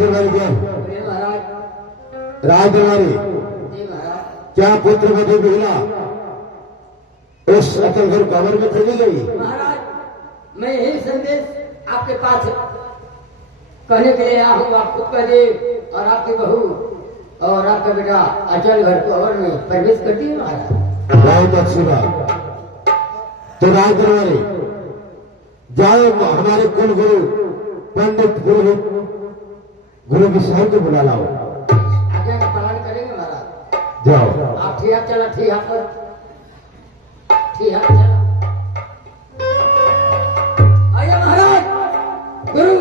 राजदरबारी क्या महाराज। राजदरबारी जी महाराज। क्या पुत्र वधु बिहला उस अकल घर कवर में चली गई? महाराज मैं यही संदेश आपके पास कहने के लिए आया हूँ। आप पुत्र देव और आपकी बहू और आपका बेटा अचल घर कवर में प्रवेश करती है महाराज। बहुत अच्छी बात। तो राजदरबारी जाओ हमारे कुल गुरु पंडित गुरु विशाल को बुला लाओ। आज्ञा का पालन करेंगे महाराज। जाओ। आप ठीक है चला ठीक है पर ठीक है चला। आइए महाराज गुरु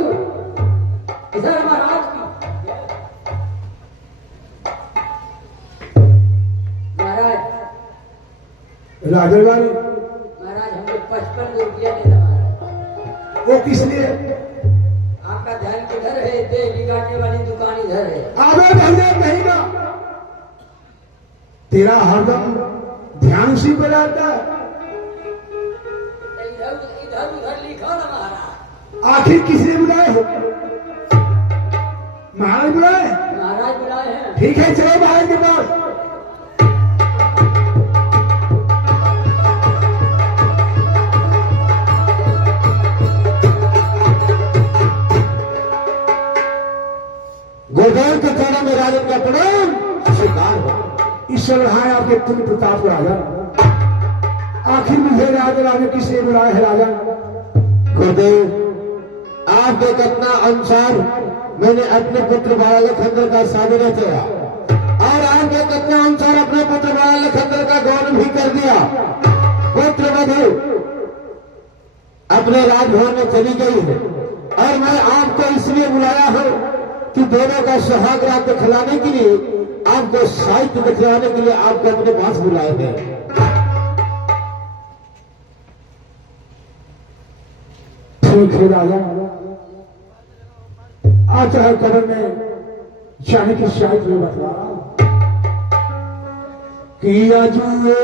इधर महाराज महाराज राजदरबारी महाराज हमने 55 रुपया देना महाराज। वो किस लिए? आपका ध्यान किधर है? देह बिगाड़ने वाली दुकान इधर है। आगे बढ़ने नहीं ना, तेरा हरदम ध्यान उसी पर आता है। इधर इधर उधर लिखा ना महाराज। आखिर किसने बुलाए हो? महाराज बुलाए? महाराज बुलाए हैं। ठीक है चलो महाराज के पास। गोदान के चरण में राजन का प्रणाम स्वीकार हो। ईश्वर बढ़ाए आपके पुण्य प्रताप को राजा। आखिर मुझे राजा किसने बुलाया है राजा? गुरुदेव आपके कथना अनुसार मैंने अपने पुत्र बाला लखनदर का शादी रचाया और आपके कथना अनुसार अपने पुत्र बाला लखनदर का गौन भी कर दिया। पुत्र वधु अपने राजभवन में चली गई है और मैं आपको इसलिए बुलाया हूं कि दोनों का सुहाग रात दिखलाने के लिए आपको साहित्य दिखलाने के लिए आपको अपने पास बुलाए हैं। ठीक है राजा। आज चाहे कबर में जाने की शायद में बतला किया जुए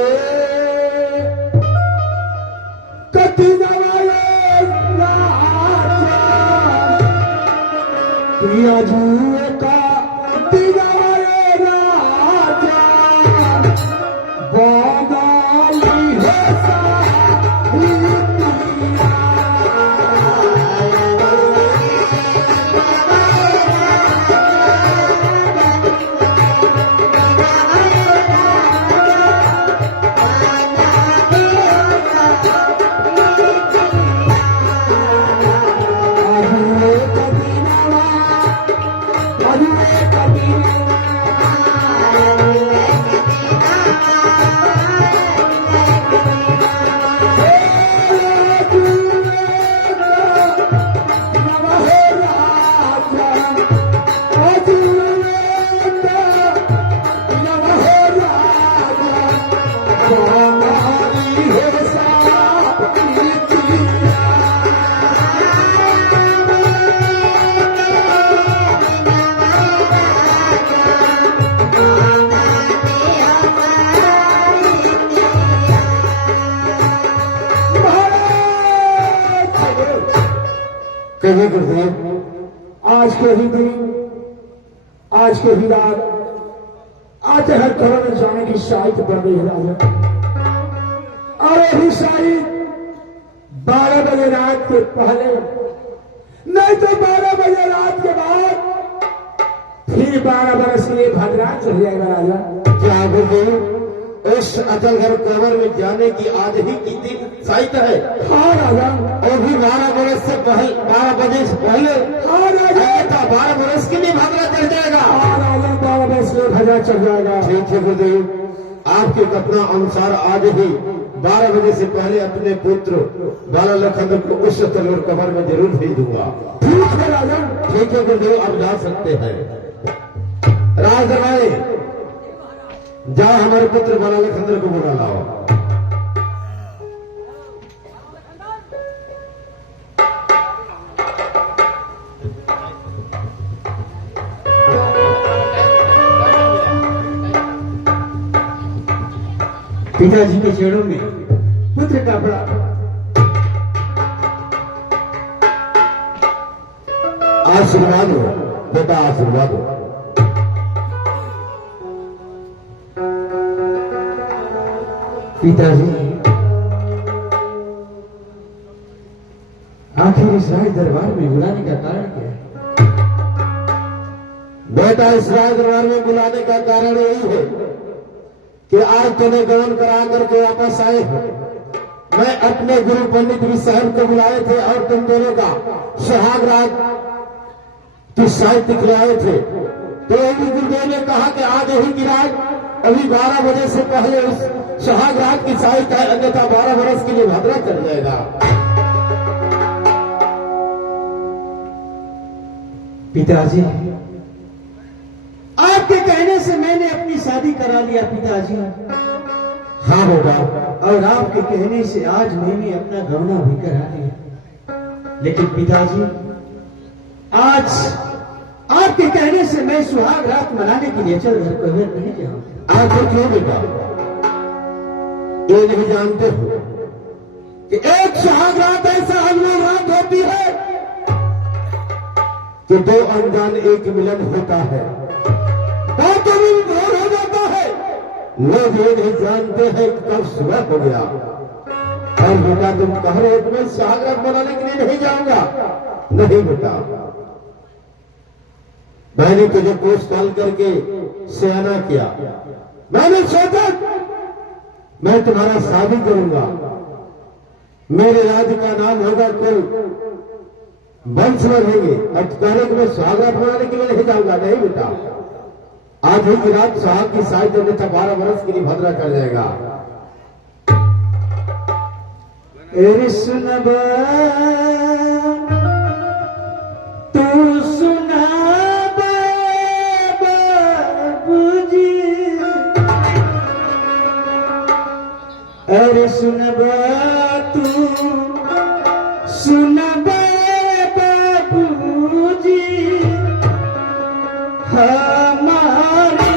कति किया जुए का दिवाले राजा बंगाली है कभी गुरुदेव आज के ही दिन, आज के ही रात, आज हर घरों में जाने की शायद पड़ गई है राजा। और अभी शायद 12 बजे रात के पहले नहीं तो 12 बजे रात के बाद फिर 12 बरस के लिए भद्रान चल जाएगा राजा। क्या गुरुदेव उस अचल घर कवर में जाने की आज ही की दिन साहित्य है? हाँ राजा। और भी 12 बरस से पहले 12 बजे से पहले? हाँ राजा। 12 बरस के लिए भागना चल जाएगा। हाँ राजा 12 बरस के लिए भद्रा चल जाएगा। ठीक है गुरुदेव आपके कथना अनुसार आज ही 12 बजे से पहले अपने पुत्र बाला लखनदर को उस अचल घर कवर में जरूर भेज दूंगा। ठीक है राजा। ठीक है गुरुदेव आप जा सकते हैं। राजदरबारी जाओ हमारे पुत्र बाला लखनदर को बुला लाओ। पिताजी के चरणों में पुत्र का बड़ा आशीर्वाद हो। बेटा आशीर्वाद हो। पिताजी, आखिर इस राज दरबार में बुलाने का कारण क्या है? बेटा इस राज दरबार में बुलाने का कारण यही है कि आज तुम्हें गमन करा करके वापस आए हो। मैं अपने गुरु पंडित भी साहब को बुलाए थे और तुम दोनों का सुहाग रात की शायद दिखलाए थे, तो अभी गुरुदेव ने कहा कि आज यही की रात अभी 12 बजे से पहले उस सुहाग रात की शायद है, अन्यथा 12 बरस के लिए भद्रा चल जाएगा। पिताजी, आपके कहने से मैंने अपनी शादी करा लिया पिताजी। हाँ बेटा, और आपके कहने से आज मैंने अपना गहना भी करा लिया। लेकिन पिताजी, आज आपके कहने से मैं सुहाग रात मनाने के लिए चल घर को नहीं जाऊंगा। आखिर क्यों बेटा? ये नहीं जानते हो कि एक सुहाग रात ऐसा अनमोल रात होती है कि दो अनजान एक मिलन होता है, बातों में विरोध हो जाता है। लोग ये नहीं जानते हैं कि कब सुबह हो गया। और बेटा तुम कह रहे हो कि मैं सुहाग रात मनाने के लिए नहीं जाऊंगा। नहीं बेटा, मैंने तुझे कोस काल करके सयाना किया। मैंने सोचा मैं तुम्हारा शादी करूंगा, मेरे राज्य का नाम होगा कुल वंश बढ़ेंगे। अब कहने कि मैं सुहाग रात मनाने के लिए नहीं जाऊंगा। नहीं बेटा, आज ही की रात सुहाग की शादी अन्यथा 12 बरस के लिए भद्रा कर जाएगा। सुनबा तू सुना बाबूजी, अरे सुनबा तू सुनबा बाबूजी, हमारी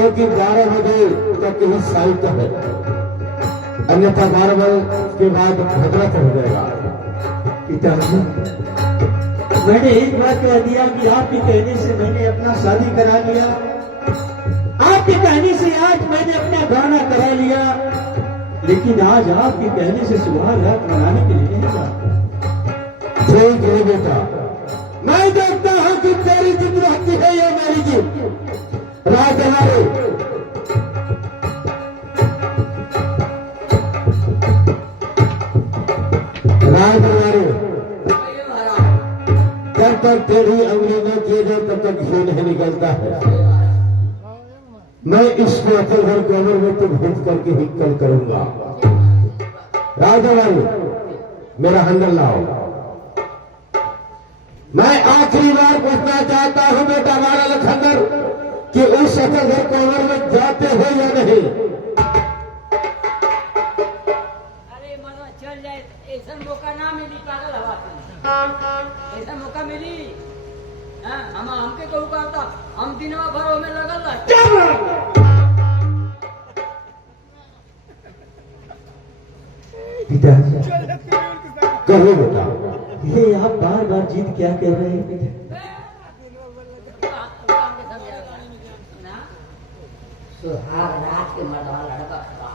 क्योंकि 12 बजे तक ही साहित्य है, अन्यथा 12 बजे के बाद हजरत हो जाएगा। पिताजी, मैंने एक बार कह दिया कि आपके कहने से मैंने अपना शादी करा लिया, आपके कहने से आज मैंने अपना गाना करा लिया, लेकिन आज आपके कहने से सुहाग रात मनाने के लिए नहीं जा। ठीक है बेटा, मैं देखता हूं कि तेरी जिद रहती है या मेरी जिद। राज हमारे जब तक तेरी अंगली न किए जाए तब तक घी नहीं निकलता है। मैं इसको अकल भर कमर में तो भेज करके ही कल करूंगा। राजा भाई, मेरा हंडल लाओ। मैं आखिरी बार पूछना चाहता हूं बेटा हमारा लखनदर कि उस अकल भर कमर में जाते हो या नहीं। अरे मनो चल जाए, ऐसा मौका ना मिली, पागल हवा ऐसा मौका मिली। हम हमके कहू कहता हम दिनवा भर में लगल पिताजी, कहो बेटा, ये आप बार बार जिद क्या कर रहे हैं पिता? सुहाग रात के मर्दवा लड़का खवा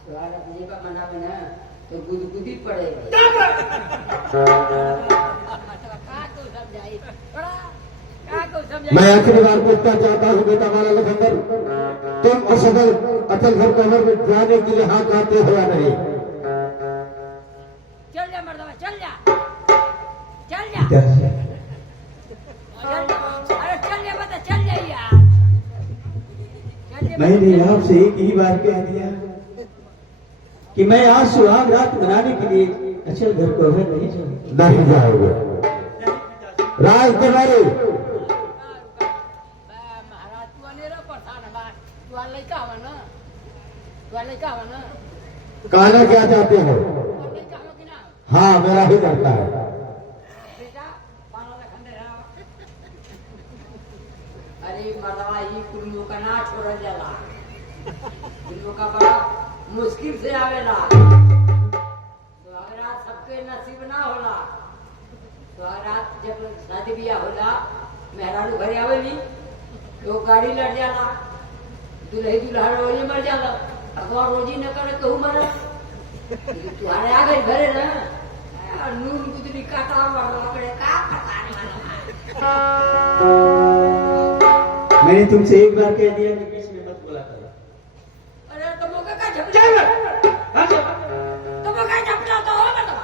सुहाग रात नहीं का मना में ना तो गुदगुदी पड़ेगी। मैं आखिरी बार पूछना चाहता हूँ बेटा हमारा लखनदर, तुम असफल अचल घर कमर में जाने के लिए हाथ आते हो या नहीं। चल जा मर्दवा, चल जा, चल जा, पिताजी, अरे चल जा बता, चल जा यार। मैंने आपसे एक ही बार कह दिया कि मैं आज सुहाग रात मनाने के लिए अचल घर को नहीं जाऊंगा। नहीं जाओगे राज तिवारी। महाराज तू अनेरा परेशान है, तू लड़का हवा ना, तू लड़का हवा ना, कहना क्या चाहते हो। लड़का हो कि ना? हाँ, मेरा ही करता है। बेटा पाला लखंडे रहा। अरे मर्दवा ये कुल्लू का ना छोड़ जाला, कुल्लू का बड़ा मुश्किल से आवेला। तो अगर आज सबके नसीब ना होला तो रात जब शादी ब्याह होला मेहरारू घरे आवेली तो गाड़ी लड़ जाला, दुल्ही दुल्हा रोजी मर जाला, अखबार रोजी न करे तो मरे। तुम्हारे आ गई घरे ना नून गुदली काटा पड़े का पता नहीं। मैंने तुमसे एक बार कह दिया कि बीच में मत बोला करो। अरे तुम लोग का झपटा तुम लोग का झपटा तो हो मतलब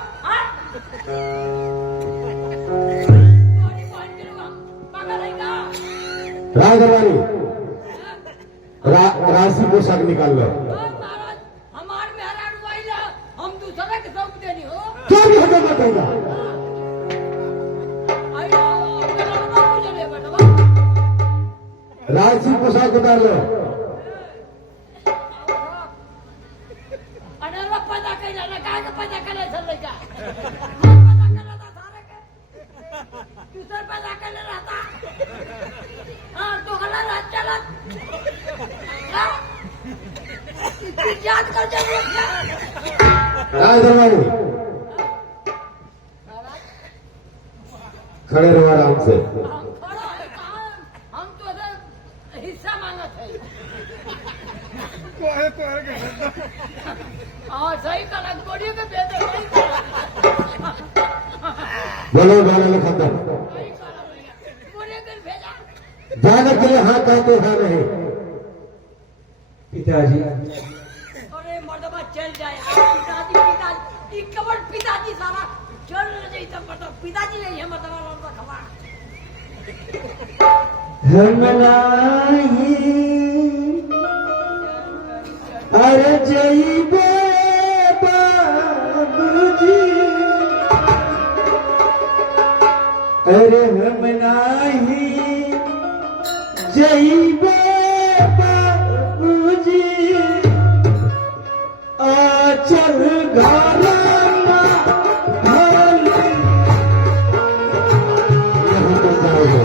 राजवानी राशि पोशाक निकाल लो। हमार मेहरारू आइला हम दूसरे के सौंप देनी हो। क्या भी हजम मत होगा। राशि पोशाक उतार लो। अनरवा पैदा कैला ना का पैदा करे चल का पैदा करे था सारे के दूसर पैदा करे रहता। हां तो हला रात चला याद कर जरूर राजवानी खड़े रहो आराम से। हम तो हिस्सा मांगत है और सही कलक बोलिए के बेदे बोलो बोलो लखनदर बोलिए के भेजा जाने के लिए हाँ कहते हैं नहीं। पिताजी, अरे मर्दबा चल जाए पिताजी कबर पिताजी सारा चल जाए तो मतलब पिताजी नहीं है मर्दबा लड़का खवा हम नाही अरे जइबे बाबूजी, अरे हम नाही जइबे बाबूजी, चल घरा नहीं तो जाओगे।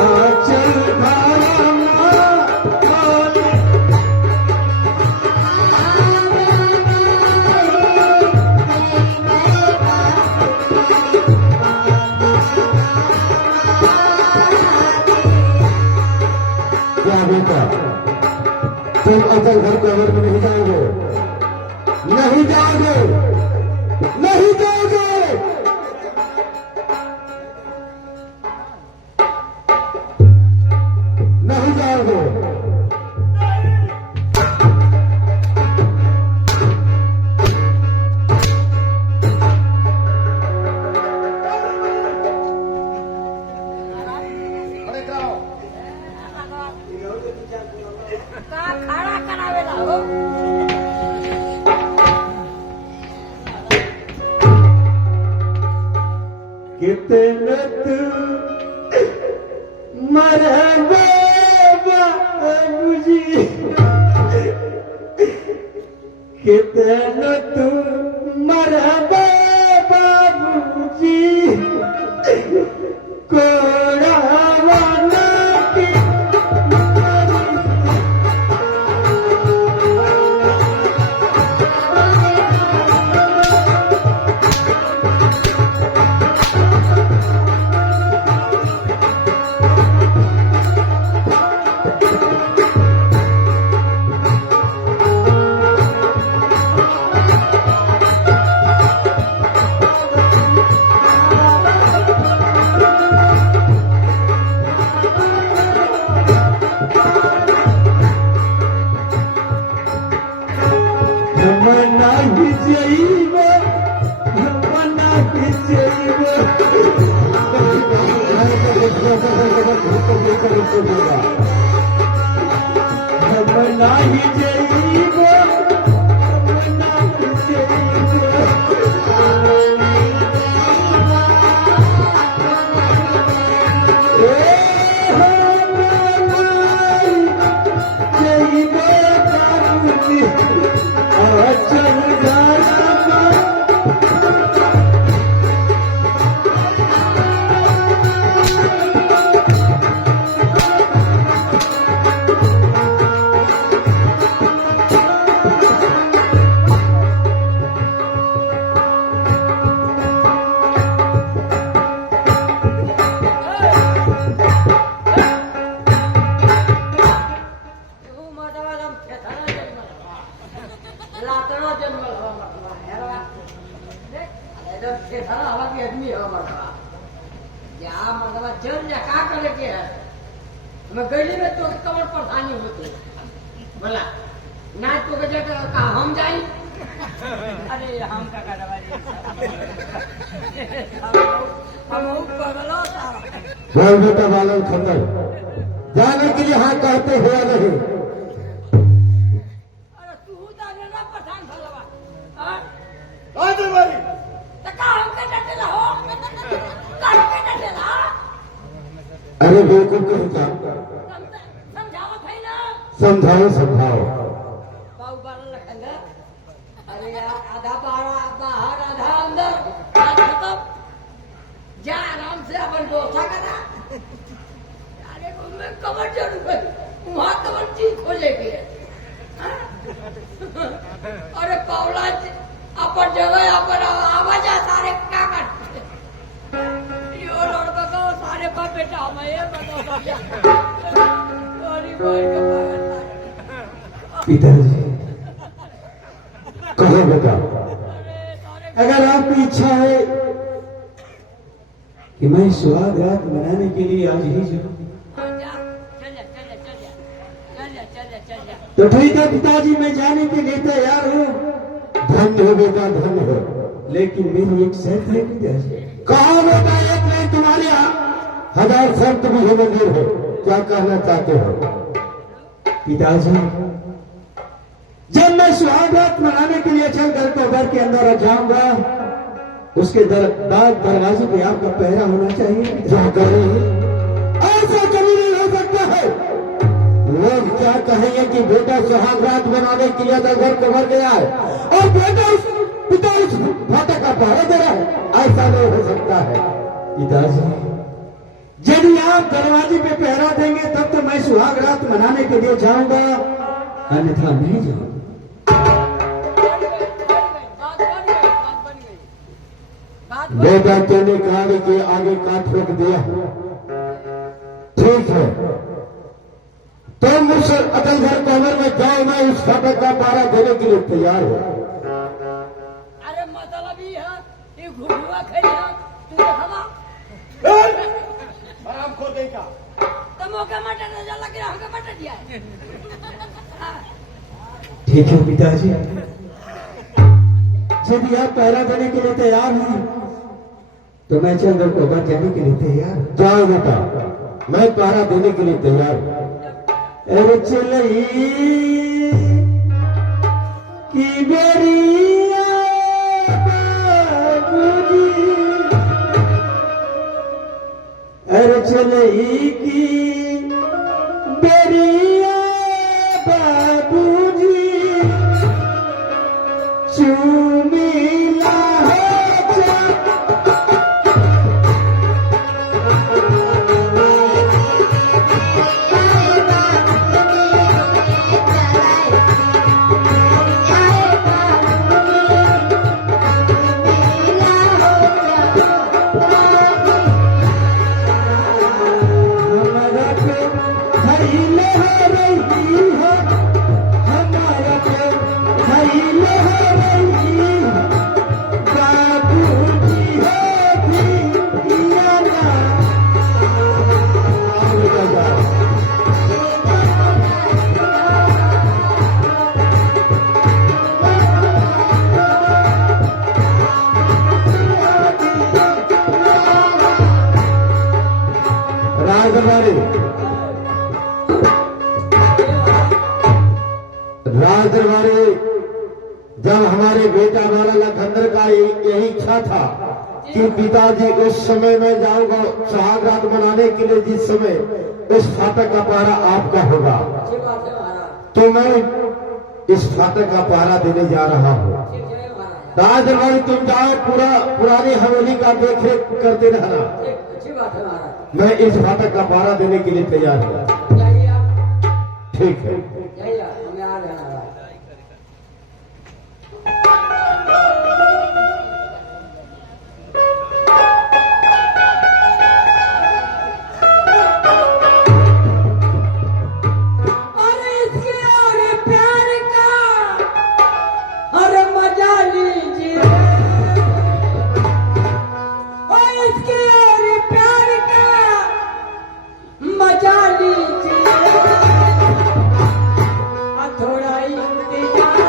आंचल धारा माली। क्या बेटा तुम अचल घर कवर में नहीं जाओगे, नहीं जाओगे, नहीं जाओगे। नहीं जाओगे। खाना करावेला हो। कितने तू मरबा बाबूजी, कितने तू मरबा बाबूजी, कोड़ा वाला की मैं गली में तो कमर परेशानी होती बोला ना तो जगह का हम जाई। अरे हम का बोल बेटा बालन खंडर जाने के लिए हाँ कहते हुआ नहीं। अरे तू ना पठान भलवा भाई तो का हम के डटेला हो का के डटेला। अरे बिल्कुल कहीं जा समझाओ भाई ना समझाओ समझाओ। बाबू बालन लखंगा अरे यार आधा बाहर आधा अंदर खत्म जा आराम से अपन व्यवस्था करा। अरे मैं कमर जरूर वहां कमर चीज खोजेगी। अरे पावला अपन जगह अपन आवाज सारे क्या करते यो लड़का को सारे का बेटा हमें ये बताओ अरे भाई पिताजी कहो बेटा अगर आपकी इच्छा है कि मैं सुहाग रात मनाने के लिए आज ही जाऊं तो ठीक है पिताजी, मैं जाने के लिए तैयार हूँ। धन्य हो बेटा धन्य हो। लेकिन मेरी एक शर्त है पिताजी। कहो बेटा एक नहीं तुम्हारे यहाँ 1000 शर्त मुझे मंजूर हो। क्या कहना चाहते हो? पिताजी जब मैं सुहाग रात मनाने के लिए चल घर को घर के अंदर जाऊंगा उसके बाद दरवाजे पे आपका पहरा होना चाहिए। क्या करें ऐसा कभी नहीं हो सकता है। लोग क्या कहेंगे कि बेटा सुहाग रात मनाने के लिए अगर घर को भर गया है और बेटा उस पिता उस फाटक का पहरा दे रहा है, ऐसा नहीं हो सकता है। पिताजी यदि आप दरवाजे पे पहरा देंगे तब तो मैं सुहाग रात मनाने के लिए जाऊंगा, अन्यथा नहीं जाऊंगा। बेटा तूने गाड़ी के आगे काट रोक दिया, ठीक है, तुम उस अटल घर कॉर्नर में जाओ, मैं उस फाटक का पारा देने के लिए तैयार हूं। अरे मतलब ही है ये घुआ खड़ी है तू हवा आराम खो देगा तो मौका मटर नजर लग रहा होगा मटर दिया है। ठीक है पिताजी, यदि आप पहरा देने के लिए तैयार हैं तो मैं चंद्र को बचाने के लिए तैयार हूं। जाओ बेटा, मैं पहरा देने के लिए तैयार हूं। अरे चलई की बेरिया बाबूजी, अरे चलई की बेरिया बाबूजी, चूमिला हो जा राजदरबारी, जब हमारे बेटा वाला लखनदर का यही इच्छा था कि पिताजी उस समय में जाऊंगा सुहाग रात मनाने के लिए, जिस समय उस फाटक का पहरा आपका होगा, अच्छी बात है महाराज, तो मैं इस फाटक का पहरा देने जा रहा हूँ। ठीक है महाराज, राजदरबारी तुम जाओ, पुरानी हवेली का देख रेख करते रहना, अच्छी बात है महाराज। मैं इस फाटक का पहरा देने के लिए तैयार हूँ। जाइए आप, ठीक है। जाइए आप, हमें आ जाना है। अरे इसके और प्यार का अरे मजा लीजिए, और इसके और प्यार का मजा लीजिए, और थोड़ा इंतजार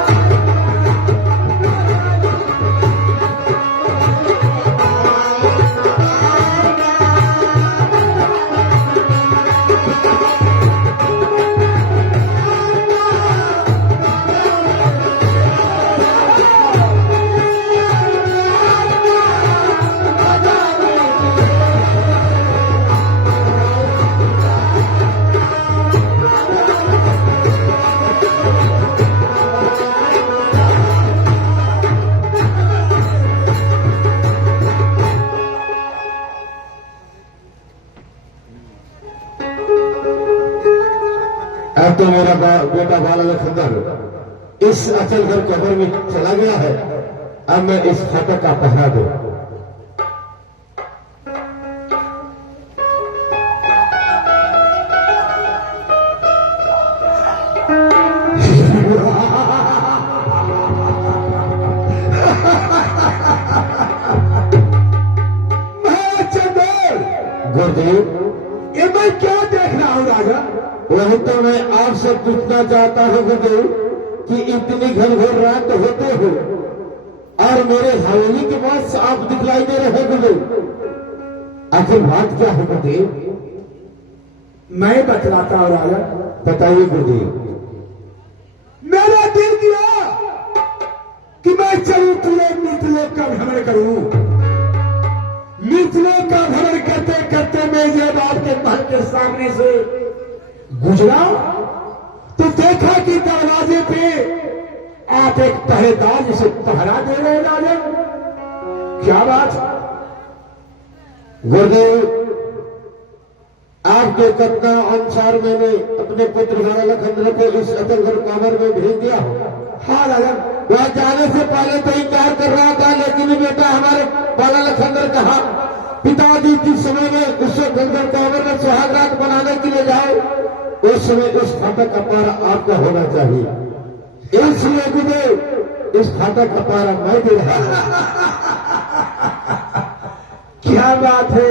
अब तो मेरा बेटा बाला लखनदर इस अचल घर कब्र में चला गया है, अब मैं इस फाटक का पहरा दूं। गुरुदेव, ये मैं क्या देख रहा हूँ राजा? वही तो मैं आपसे पूछना चाहता हूँ गुरुदेव कि इतनी घनघोर रात होते हो और मेरे हवेली के पास आप दिखलाई दे रहे गुरुदेव, आखिर बात क्या है गुरुदेव? मैं बतलाता हूँ राजा। बताइए गुरुदेव। मेरा दिल किया कि मैं चलूं तुझे मृतलोक का भ्रमण करूं। मृतलोक का भ्रमण करते करते मैं जब आपके महल के सामने से गुजरा तो देखा कि दरवाजे पे आप एक पहरेदार जिसे पहरा दे रहे हैं राजा। क्या बात? गुरुदेव, आपके कथना अनुसार मैंने अपने पुत्र बाला लखनदर को इस अतलगढ़ कांवर में भेज दिया। हाँ राजा, वह जाने से पहले तो इंकार कर रहा था, लेकिन बेटा हमारे बाला लखनदर कहा पिताजी जिस समय में उस अतलगढ़ कांवर में सुहाग रात बनाने के लिए जाओ, उस समय उस फाटक का पारा आपका होना चाहिए। इसलिए मुझे इस फाटक का पारा मैं दे रहा हूं। क्या बात है,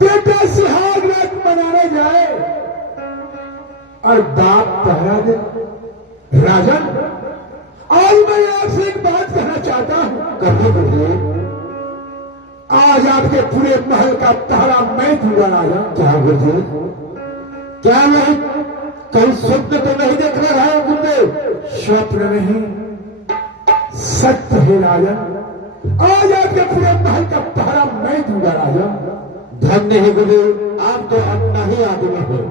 बेटा सुहाग रात मनाने जाए और बाप पहरा दे। राजन, आज मैं आपसे एक बात कहना चाहता हूं। कभी मुझे आज आपके पूरे महल का पहरा मैं दूंगा राजा। क्या मुझे, क्या मैं कहीं स्वप्न तो नहीं देख रहा हूं गुरुदेव? स्वप्न नहीं, सत्य है राजन। आज आपके पूरे महल का पहरा मैं दूंगा राजा। धन्य है गुरुदेव, आप तो अपना ही आदमी है।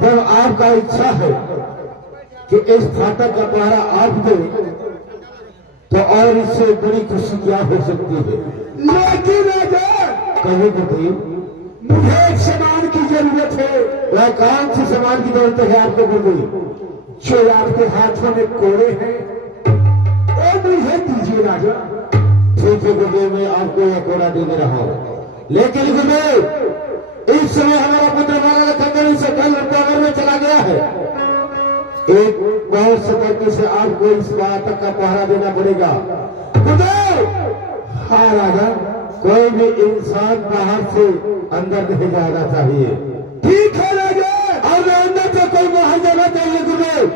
जब आपका इच्छा है कि इस फाटक का पहरा आप दे, तो और इससे बड़ी खुशी क्या हो सकती है? लेकिन राजा, कभी गुरुदेव, मुझे एक सामान की जरूरत है। वह कौन सी सामान की जरूरत है आपको गुरुदेव? जो आपके हाथों में कोड़े हैं वो मुझे दीजिए राजा। ठीक है गुरुदेव, मैं आपको यह कोड़ा दे रहा हूं। लेकिन गुरुदेव, इस समय हमारा पुत्र बाला लखनदर इस अतलगढ़ कांवर में चला गया है। एक बहुत सतर्कता से आपको इस फाटक का पहरा देना पड़ेगा गुरुदेव। हाँ राजा, कोई भी इंसान बाहर से अंदर नहीं जाना चाहिए। ठीक है राजा। और अंदर से कोई बाहर जाना चाहिए गुरुदेव।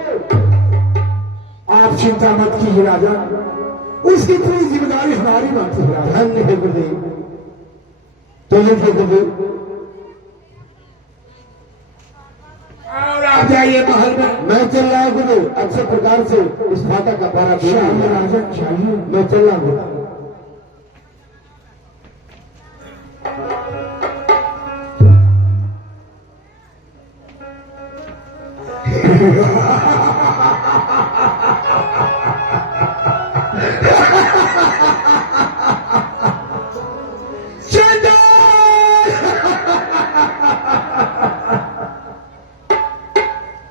आप चिंता मत कीजिए राजा, उसकी पूरी जिम्मेदारी हमारी बात है राजा। धन्य है गुरुदेव। तो लिखिए गुरुदेव। और आप जाइए महल में। मैं चल रहा हूं गुरुदेव, अच्छे प्रकार से इस फाटक का पहरा दे। चाहिए राजा, चाहिए। मैं चल रहा हूं।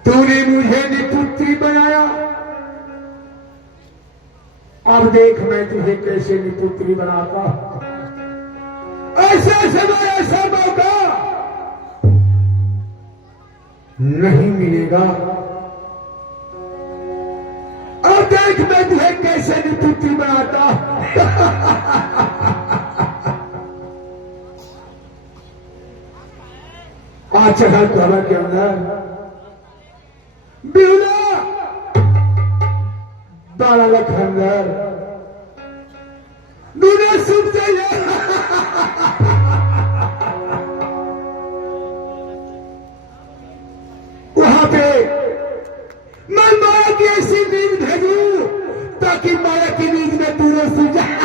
तूने मुझे निपुत्री बनाया, अब देख मैं तुझे कैसे निपुत्री बनाता। ऐसा समय ऐसा मौका नहीं मिलेगा। अब देख मैं तुझे कैसे निपुत्री बनाता। आज चढ़ा कवर के अंदर बिहुला बाला लखनदर दूने सुन चाहिए। वहां पे मैं माया की ऐसी नींद भेजू ताकि माया की नींद में दूने सुन जाए।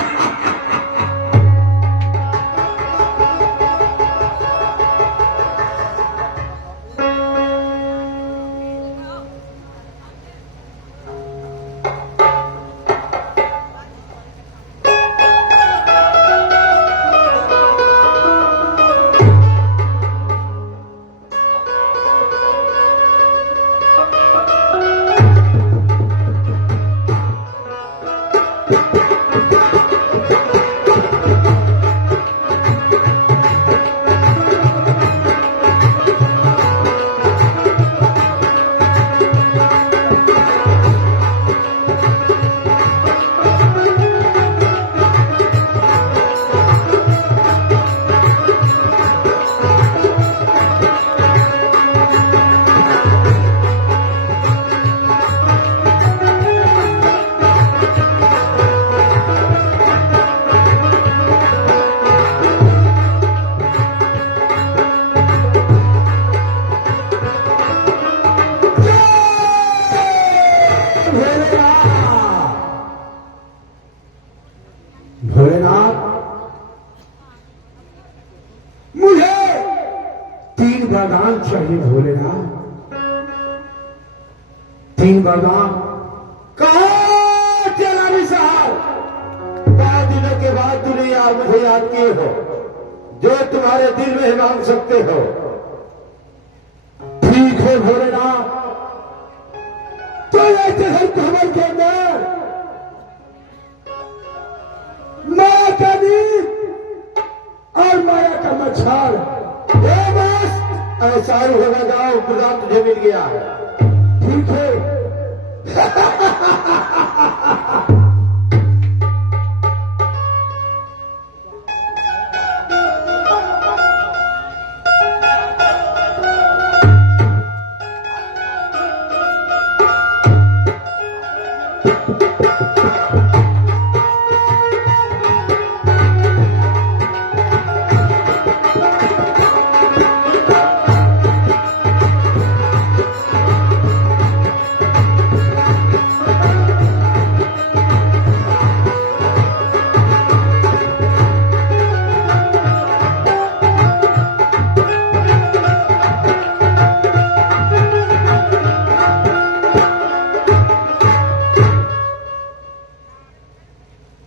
भोलेनाथ, मुझे 3 वरदान चाहिए भोलेनाथ। 3 वरदान। कहाँ चला विशाल? 5 दिनों के बाद तूने यार मुझे याद किए हो। जो तुम्हारे दिल में मांग सकते हो। ठीक है भोलेनाथ, तो ऐसे हर कमल के अंदर माया का नीत और माया का मच्छर, ये बस ऐसा ही होगा गाँव खुदा तुझे मिल गया है। ठीक है।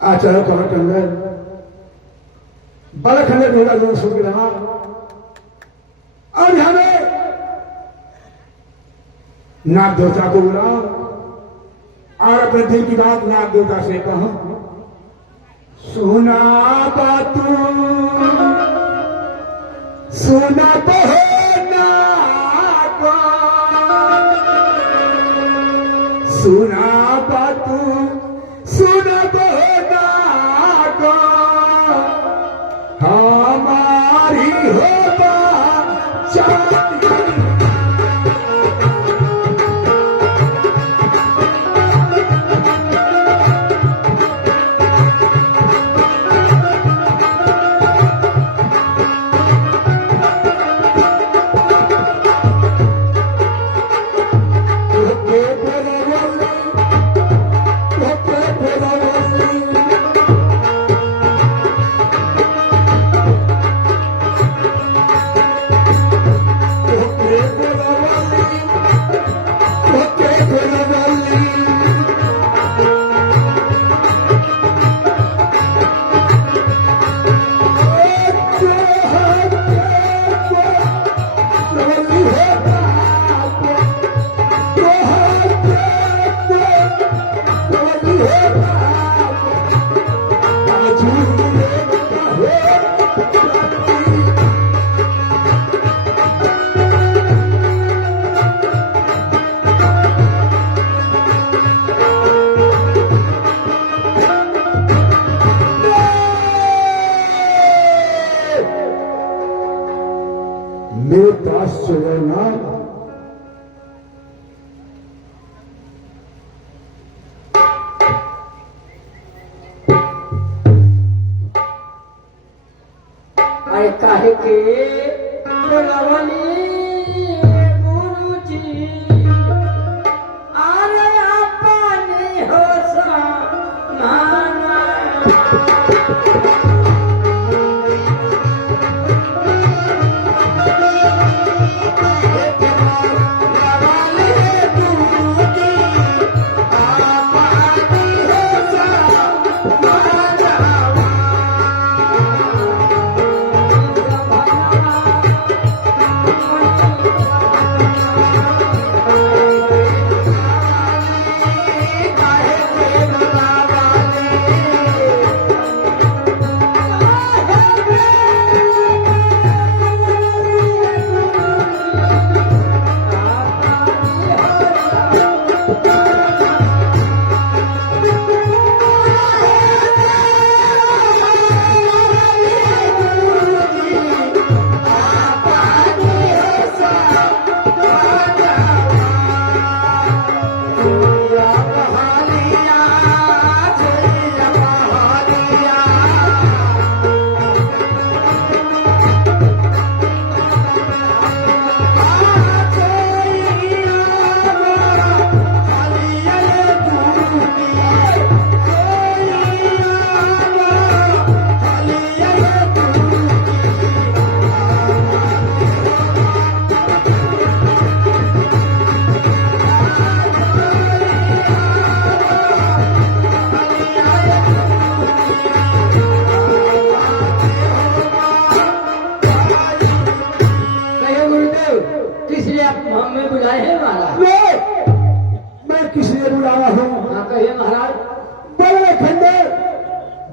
आचार्य कमर के अंदर बड़ा खंडर मेरा लोग सुन रहा और यहां में नाग देवता को बुला और अपने दिल की बात नाग देवता से कहा, सुना बातू सुना बहना को, सुना बातू सुना बहना को, हमारी होगा चांदी। मेरे पास चलो ना, अरे काहे के बोलावली गुरुजी, अरे अपने हो समाना। एक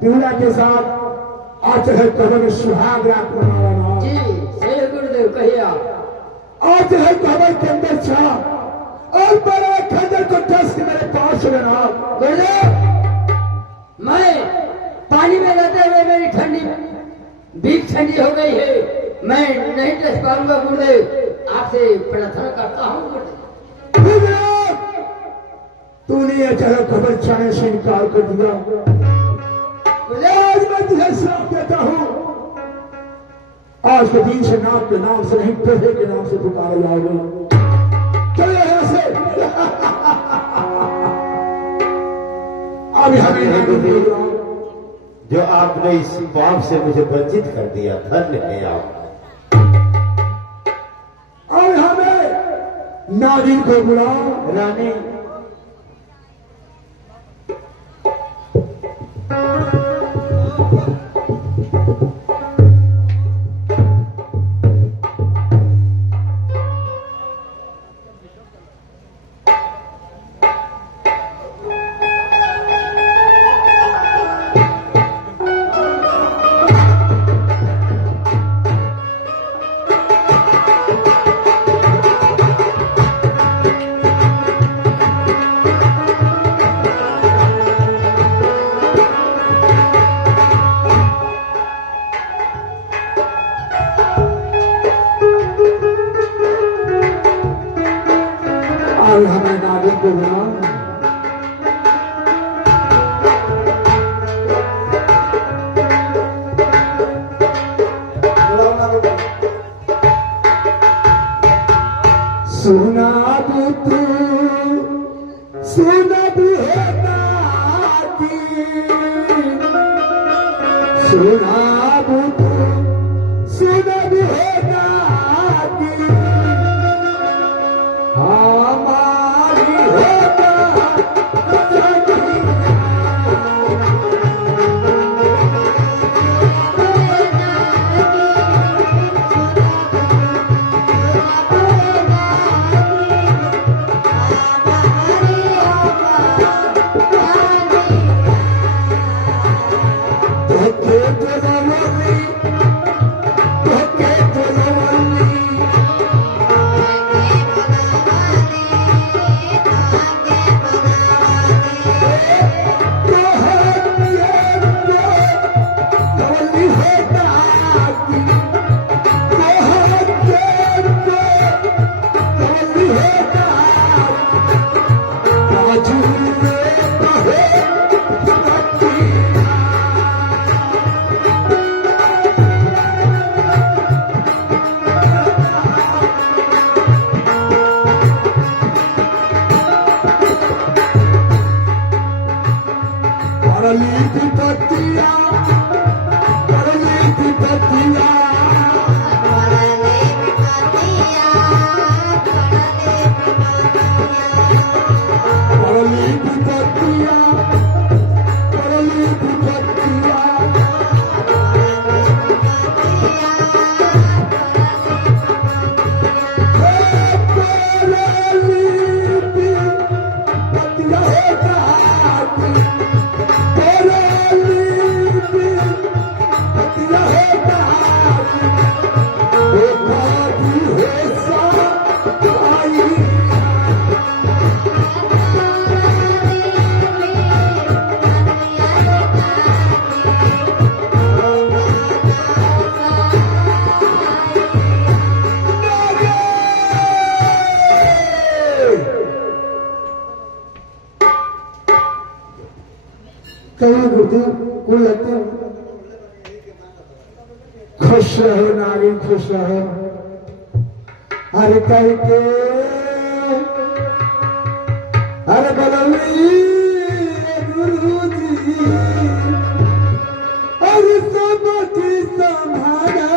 दूल्हा के साथ आज है कबर सुहाग रात मनाना। जी सही गुरुदेव कहिए आज है कबर के अंदर छा और बड़ा खंजर को टस के मेरे पास लेना। गुरुदेव मैं पानी में रहते हुए मेरी ठंडी भीख ठंडी हो गई है, मैं नहीं टस पाऊंगा गुरुदेव, आपसे प्रार्थना करता हूँ गुरुदेव। तूने अचानक खबर छाने से इनकार कर दिया। आज मैं तुझे श्राप देता हूँ, आज के दिन से नाम के नाम से नहीं प्रभु के नाम से पुकारा जाएगा। चलो यहाँ से। अभी हमें जो आपने इस पाप से मुझे वंचित कर दिया, धन्य है आप। और हमें नागिन को बुलाओ। रानी और हमें नागिन को बुलाओ। सुना तू सुना भी है नाती, सुना तू सुना भी है नाती, हमारी होता को लगते खुश रहो नारी खुश रहो। अरे करके अरे बदली गुरु जी अरे सब संभाला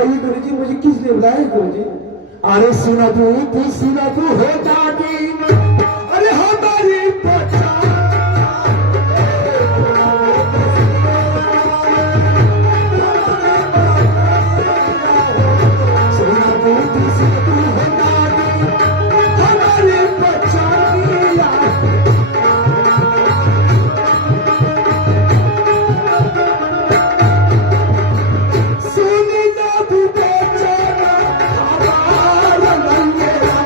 कही गुरु जी मुझे किसने बुलाया गुरु जी? अरे सुना तू हो जाती, अरे हमारी पहचान। सुना तू हो जाती, हमारी पहचान। सुनी ना तू पहचान हमारा मंगेरा।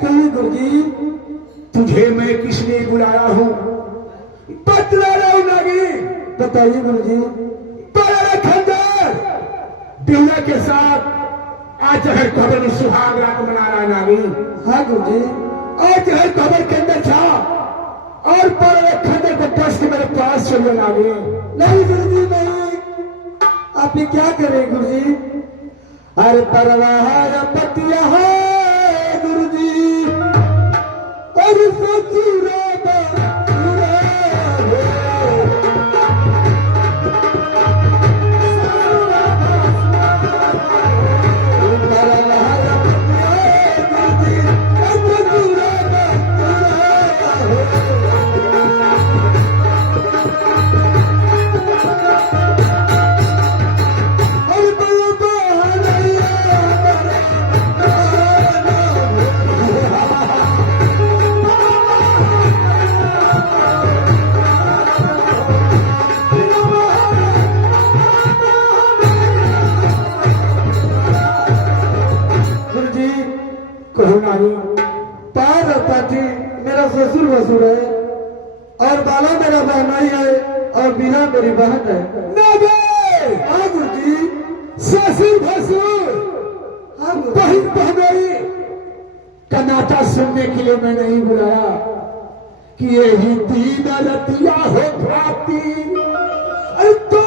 कहीं गुरुजी तुझे मैं किसने बुलाया हूँ? बतला रहा हूँ नागी। बताइए गुरुजी। बड़ा खंडर बिहुआ के साथ आज हर खबर में सुहाग रात मना रहा नागी। हाँ गुरुजी। आज हर खबर के अंदर था और बड़े खंडर को दस के मेरे पास चले नागी। नहीं गुरुजी नहीं, आप ये क्या करें गुरुजी? अरे परवाह पतिया है गुरुजी, और ससुरा पार्वती मेरा ससुर भसुर है और बाला मेरा बहनाई है और बीना मेरी बहन है। हाँ गुरुजी। ससुर भसुर बहन बहनाई का नाता सुनने के लिए मैं नहीं बुलाया कि यही दीन रतिया हो प्राप्ति। अरे तो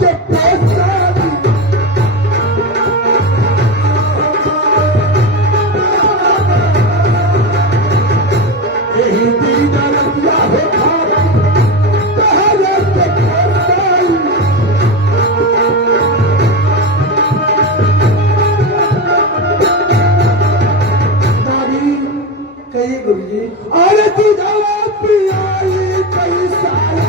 के पैसा गुरुजी। अरे तू जवाब पियाई कई सारा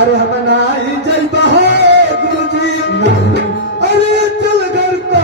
अरे हम नाई जय बहो गुरुजी। अरे चल घर का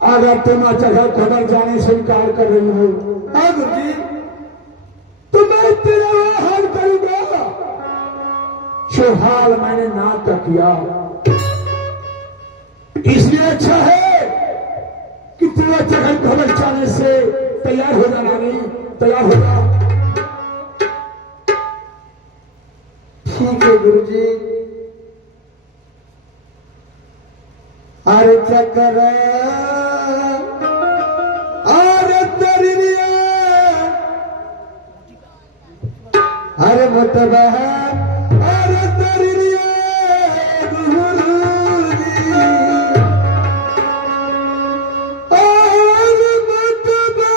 अगर तुम अचानक खबर जाने से इनकार कर रही हो, हाँ गुरुजी, तो मैं तेरा वो हाल करूंगा जो हाल मैंने ना तक किया। इसलिए अच्छा है कि तू अचानक खबर जाने से तैयार हो जाना। नहीं तैयार हो जा। ठीक है गुरुजी। अरे चक्कर अरे मतबा अरे तरिया गुरुजी। अरे मतबा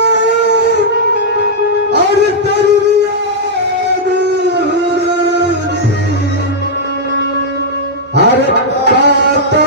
अरे तरिया गुरुजी। अरे पाता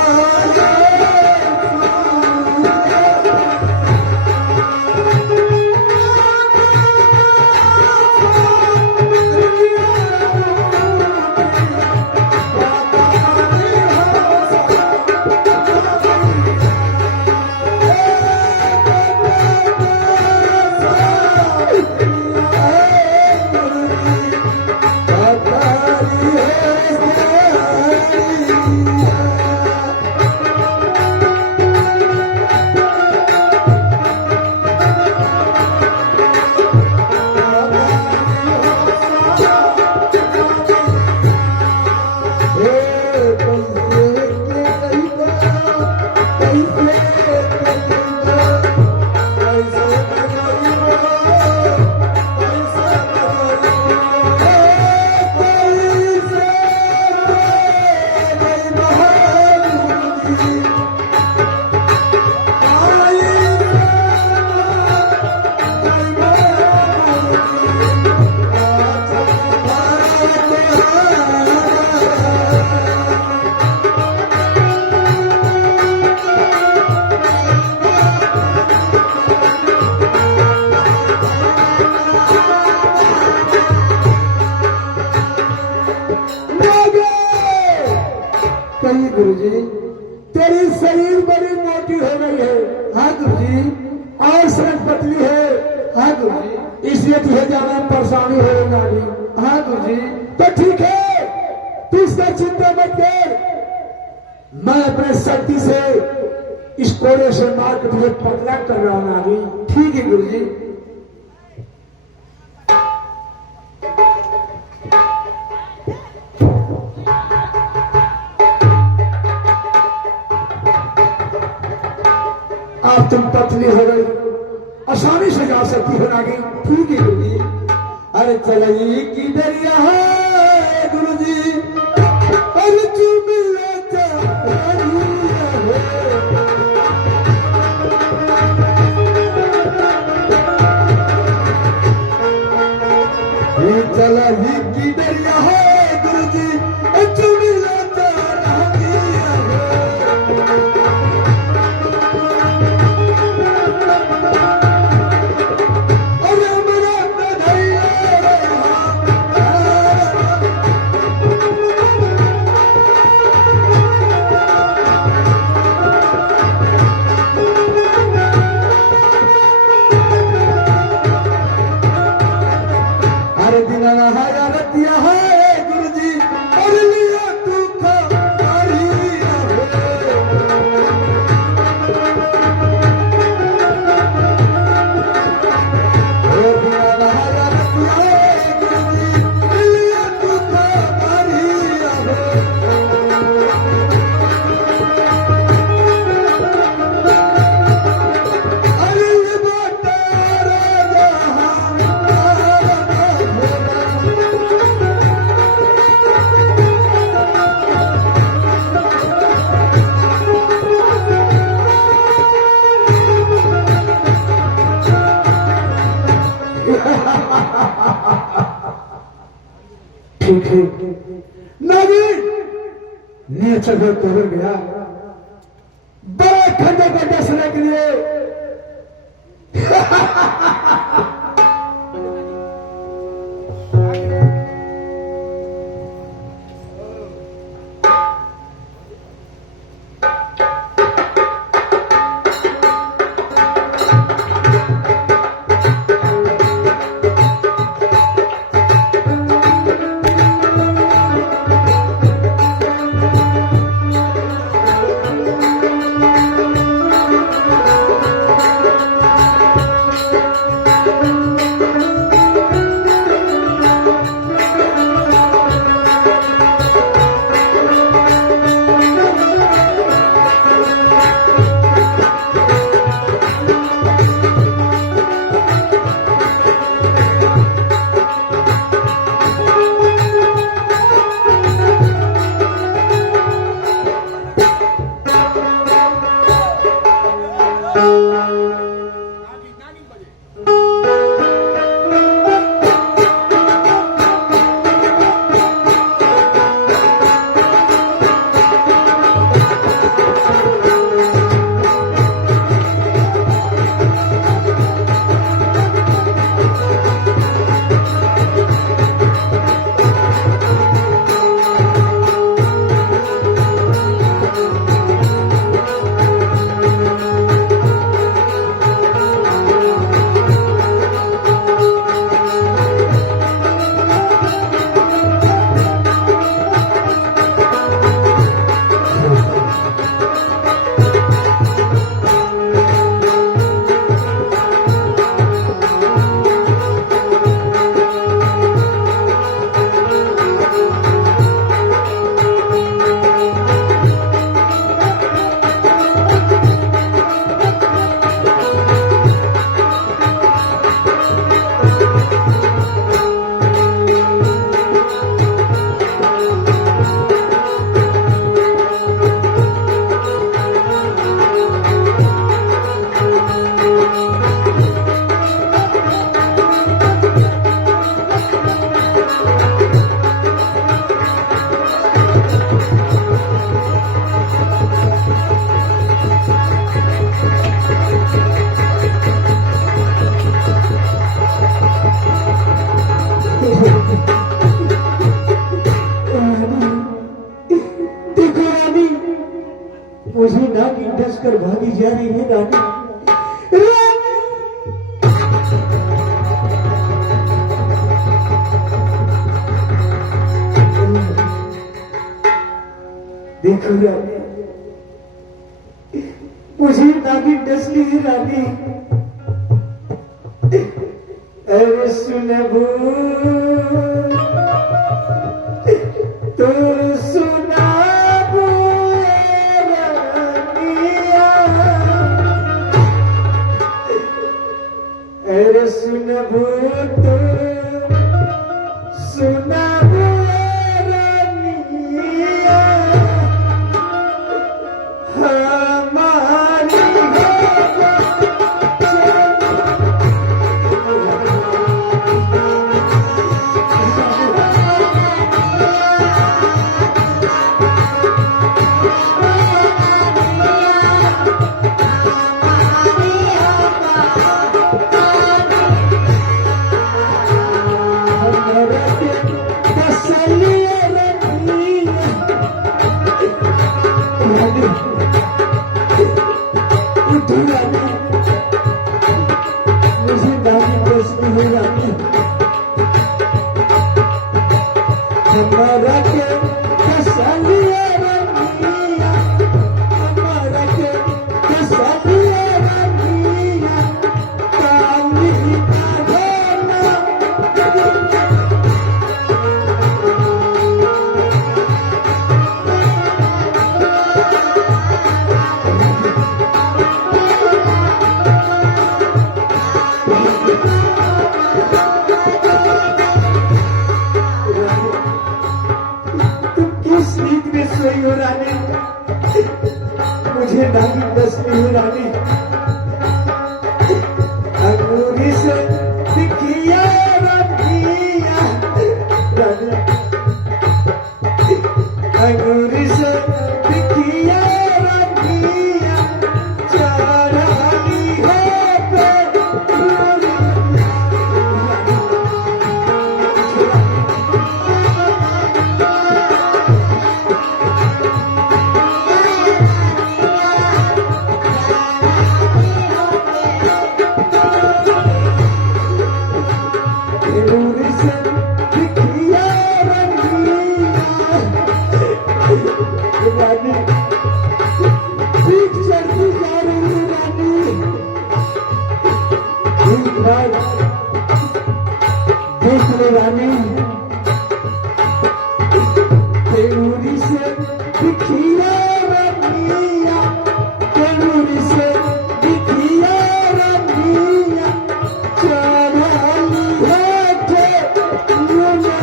तेरी शरीर बड़ी मोटी हो गई है। हाँ गुरुजी। और सड़क पतली है। हाँ गुरुजी। इसलिए तुझे ज्यादा परेशानी हो रही। हाँ गुरुजी। तो ठीक है, तू इसका चिंता मत कर। मैं अपने शक्ति से इस कोड़े से मार के तुझे पतला कर रहा हूं नागी। ठीक है गुरुजी। अब तुम पतली हो गई, आसानी से जा सकती हो नागी। ठीक है गुरुजी। अरे चलिए की दरिया है गुरुजी। अरे तुम चला ही की दरिया है गुरुजी। तुम ठीक है नागिन, नीचे से तोड़ गया बड़े खंडे को डसने के लिए। मुझे नागिन डस कर भागी जा रही है रानी। रानी देखो रानी, मुझे नागिन डस ली है रानी। अरे सुनबू तो सुनाबू रानिया, अरे सुनबू तो सुनाबू रानिया, हमारी मुझे नागिन डस ली है रानी। हमारा के कसलिया रानिया, हमारा के कसलिया रानिया, काली काढ़ना तुम किस नींद में सोई हो रानी? मुझे नागिन डस ली है रानी। अंगूरी से दिखिया रानिया, रानी अंगूरी से दिखिया रानिया, चारानी हो पे अंगूरी से दिखिया रानिया, रानी ठीक चलती जा रही है रानी। एक बार देख लो रानी, अंगूरी से दिखिया रानिया, अंगूरी से दिखिया रानिया, चढ़ाई होके रोना।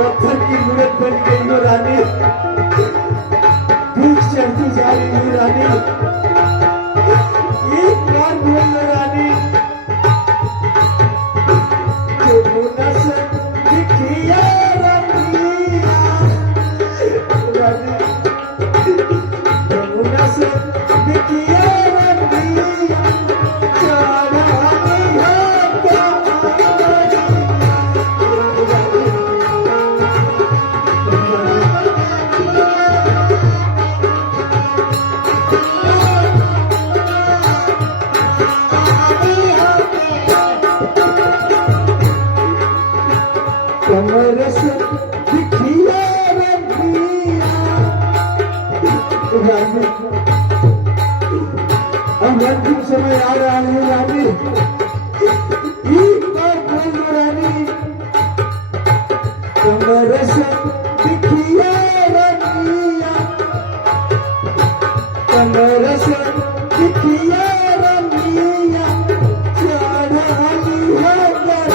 पत्थर की मूर्त बन गई हो रानी, भूख चढ़ती जा रही हो रानी। एक बार बोल लो रानी, जमुना से दिखिया रानिया, रानी जमुना से दिखिया रानिया, चढ़ाई होके कमर से दिखिया रानिया, रानी अब अंतिम समय आ रहा है रानी। एक बार बोल दो रानी, कमर से दिखिया रानिया, कमर से दिखिया रानिया, चढ़ाई होकर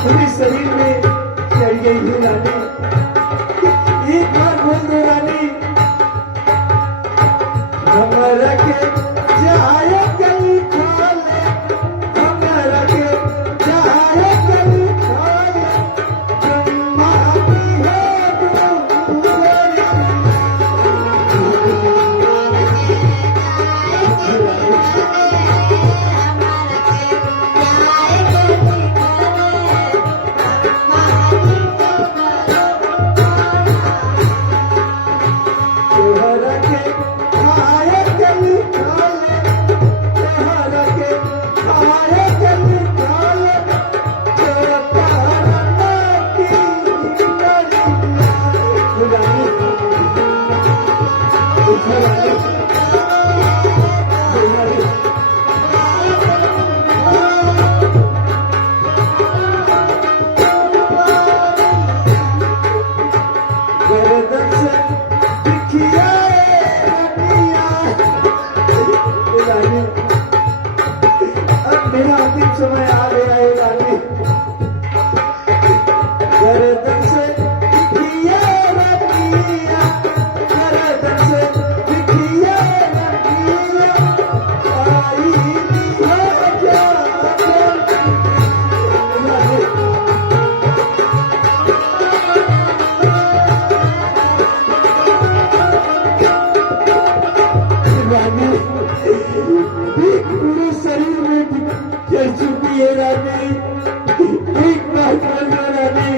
पूरे शरीर में चढ़ गई है रानी। मेरा अंतिम समय आ गया है रानी। गर्दन से दिखिए रतिया, गर्दन से दिखिए रतिया, आई दिया जा पूरे शरीर में जल चुकी है रानी। एक बात बोलो रानी,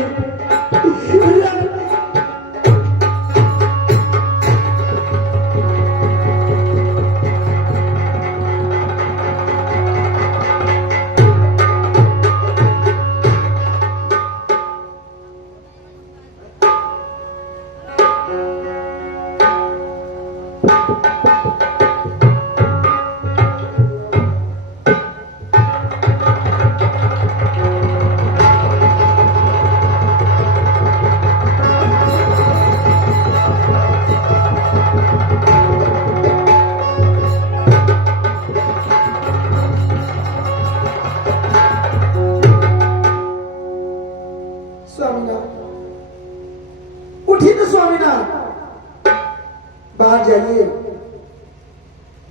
स्वामीनाथ उठिए तो स्वामीनाथ, बाहर जाइए,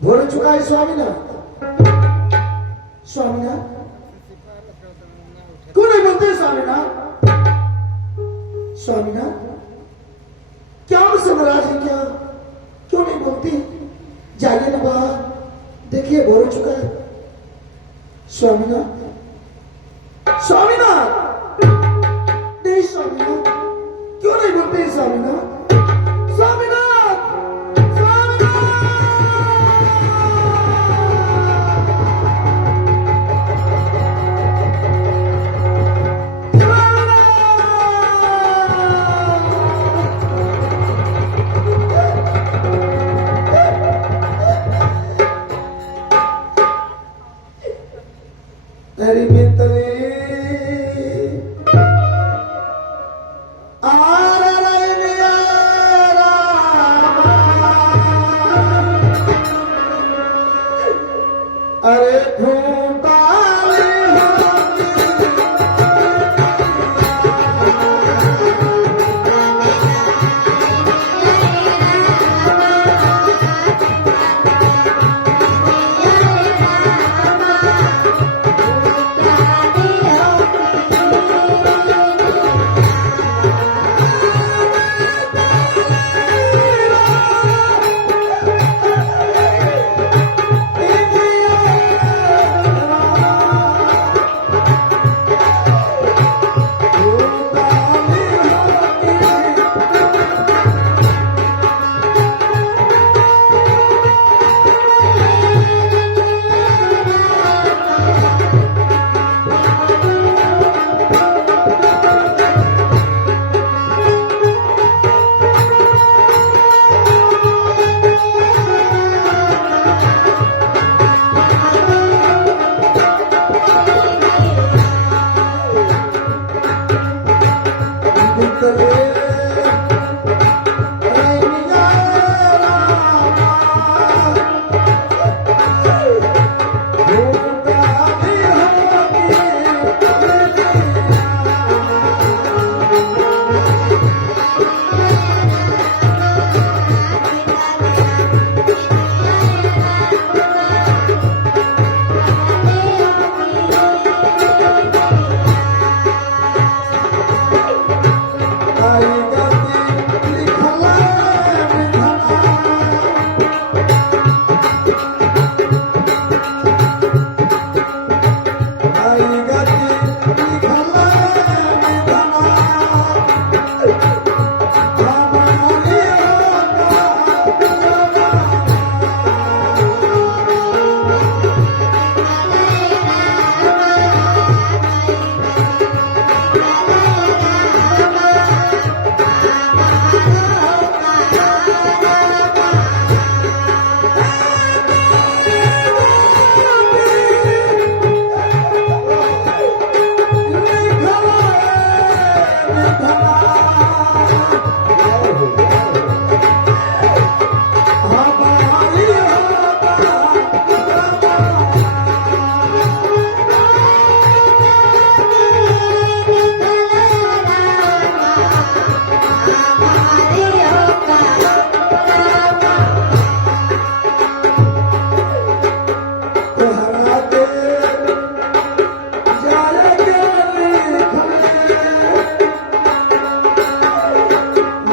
भोर चुका है स्वामीनाथ। स्वामीनाथ क्यों नहीं बोलते स्वामीनाथ? स्वामीनाथ क्या मुझसे नाराज है क्या? क्यों नहीं बोलती? जाइए ना बाहर, देखिए भोर हो चुका है। स्वामीनाथ स्वामीनाथ नहीं स्वामीनाथ, क्यों नहीं बोलते स्वामीनाथ? स्वामीनाथ तेरी मितले अरे ढूंढा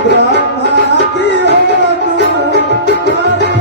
ब्रह्मा की हो तू कन्या।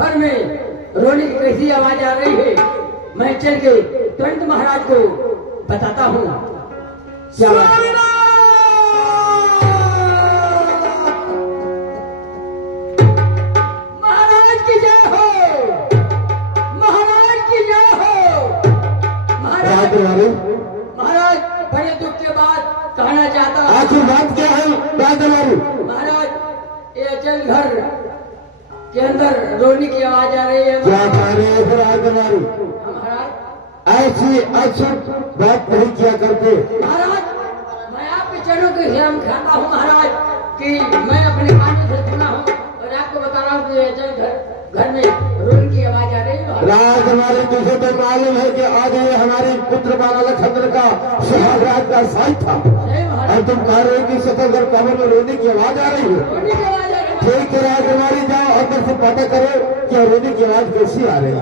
घर में रोने की कैसी आवाज आ रही है? मैं चल के तुरंत महाराज को बताता हूँ क्या बात है। महाराज की जय हो, महाराज की जय हो। महाराज महाराज बड़े दुख के बाद कहना चाहता हूँ। आखिर बात क्या है राजकुमारी? महाराज ये अचल घर के अंदर रोने की आवाज आ रही है। क्या कह रहे हैं फिर राजकुमारी? महाराज ऐसी अछूत बात नहीं किया करते। महाराज मैं आपके चरणों की शर्म खाता हूँ महाराज कि मैं अपने कानों से सुना हूँ और आपको बता रहा हूँ कि अचल घर में रोने की आवाज आ रही है। राजकुमारी तुझे तो मालूम है कि आज ये हमारी पुत्र बाला लखनदर का सुहागरात का साथ था और तुम कह रहे हो कि सतलगढ़ कमर में रोने की आवाज आ रही है। रोने की आवाज आ रही है। ठीक है राजकुमारी, जाओ अंदर से पता करो कि रोने की आवाज कैसी आ रही है।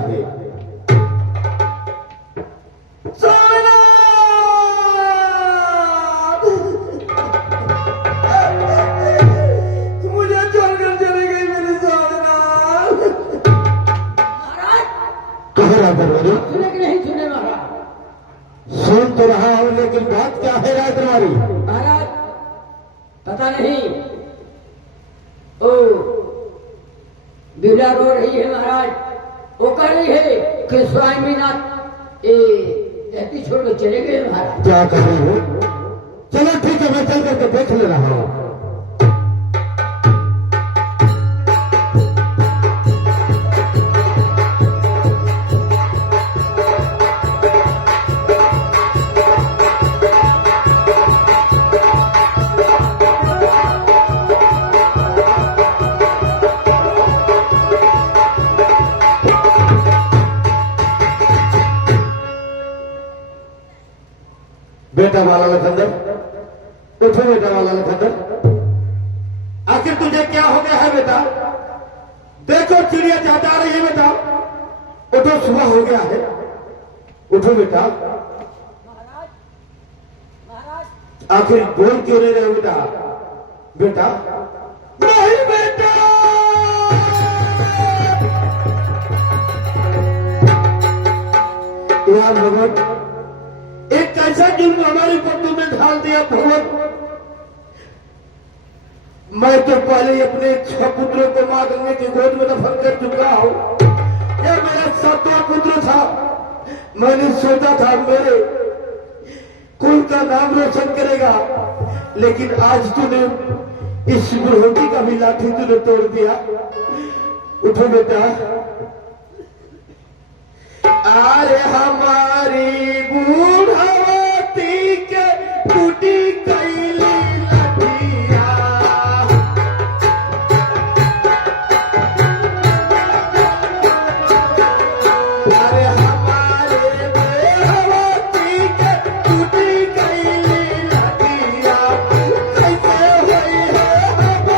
मुझे छोड़कर चली गई मेरी साधना। कह राजकुमारी? सुने कि नहीं सुने महाराज? सुन तो रहा हूं लेकिन बात क्या है राजकुमारी? महाराज पता नहीं ओ बिरला रो रही है महाराज। वो कह रही है कि स्वामीनाथ ये धरती छोड़ कर चले गए महाराज। क्या कर रही हो? चलो ठीक है, मैं चल करके देख ले रहा हूँ। बेटा बाला लखनदर, उठो बेटा बाला लखनदर। आखिर तुझे क्या हो गया है बेटा? देखो चिड़िया चाचा रही है बेटा। उठो, सुबह हो गया है, उठो बेटा। आखिर बोल क्यों नहीं रहे हो बेटा? बेटा नहीं बेटा, यार भगवान, एक कैसा जुल्म हमारी पत्नी में था ढाल दिया भगवान। मैं तो पहले ही अपने 6 पुत्रों को मां गंगे की गोद में दफन कर चुका हूं। यह मेरा 7वां पुत्र था। मैंने सोचा था मेरे कुल का नाम रोशन करेगा, लेकिन आज तूने इस बुढ़ोटी का भी लाठी तूने तोड़ दिया। उठो बेटा। अरे हमारी बूढ़ावती के टूटी कैली लठिया, अरे हमारे बूढ़ावती के टूटी कैली लठिया, कैसे हुई है हमारे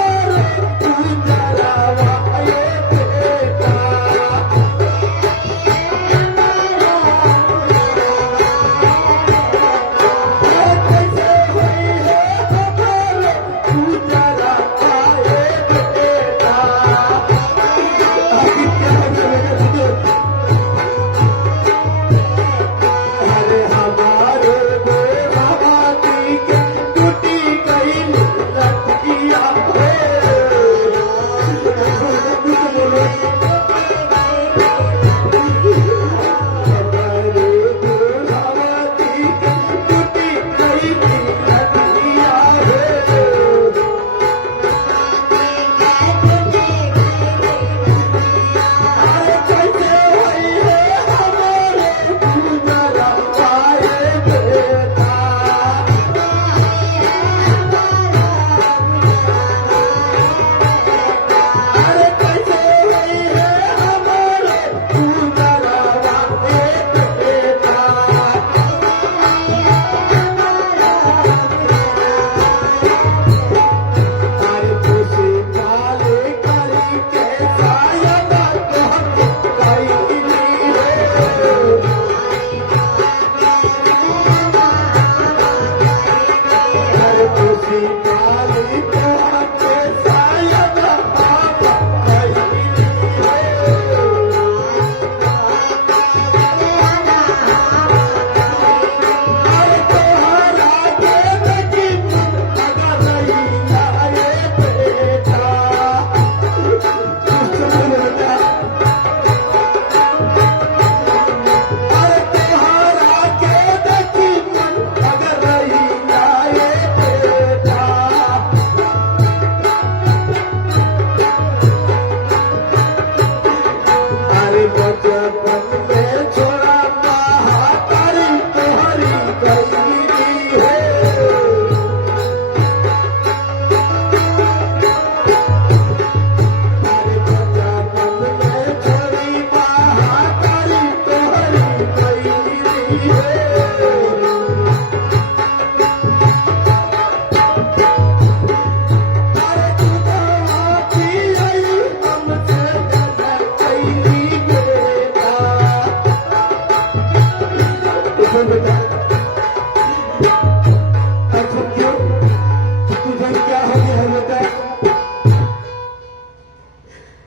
गुजरावा ये बेटा।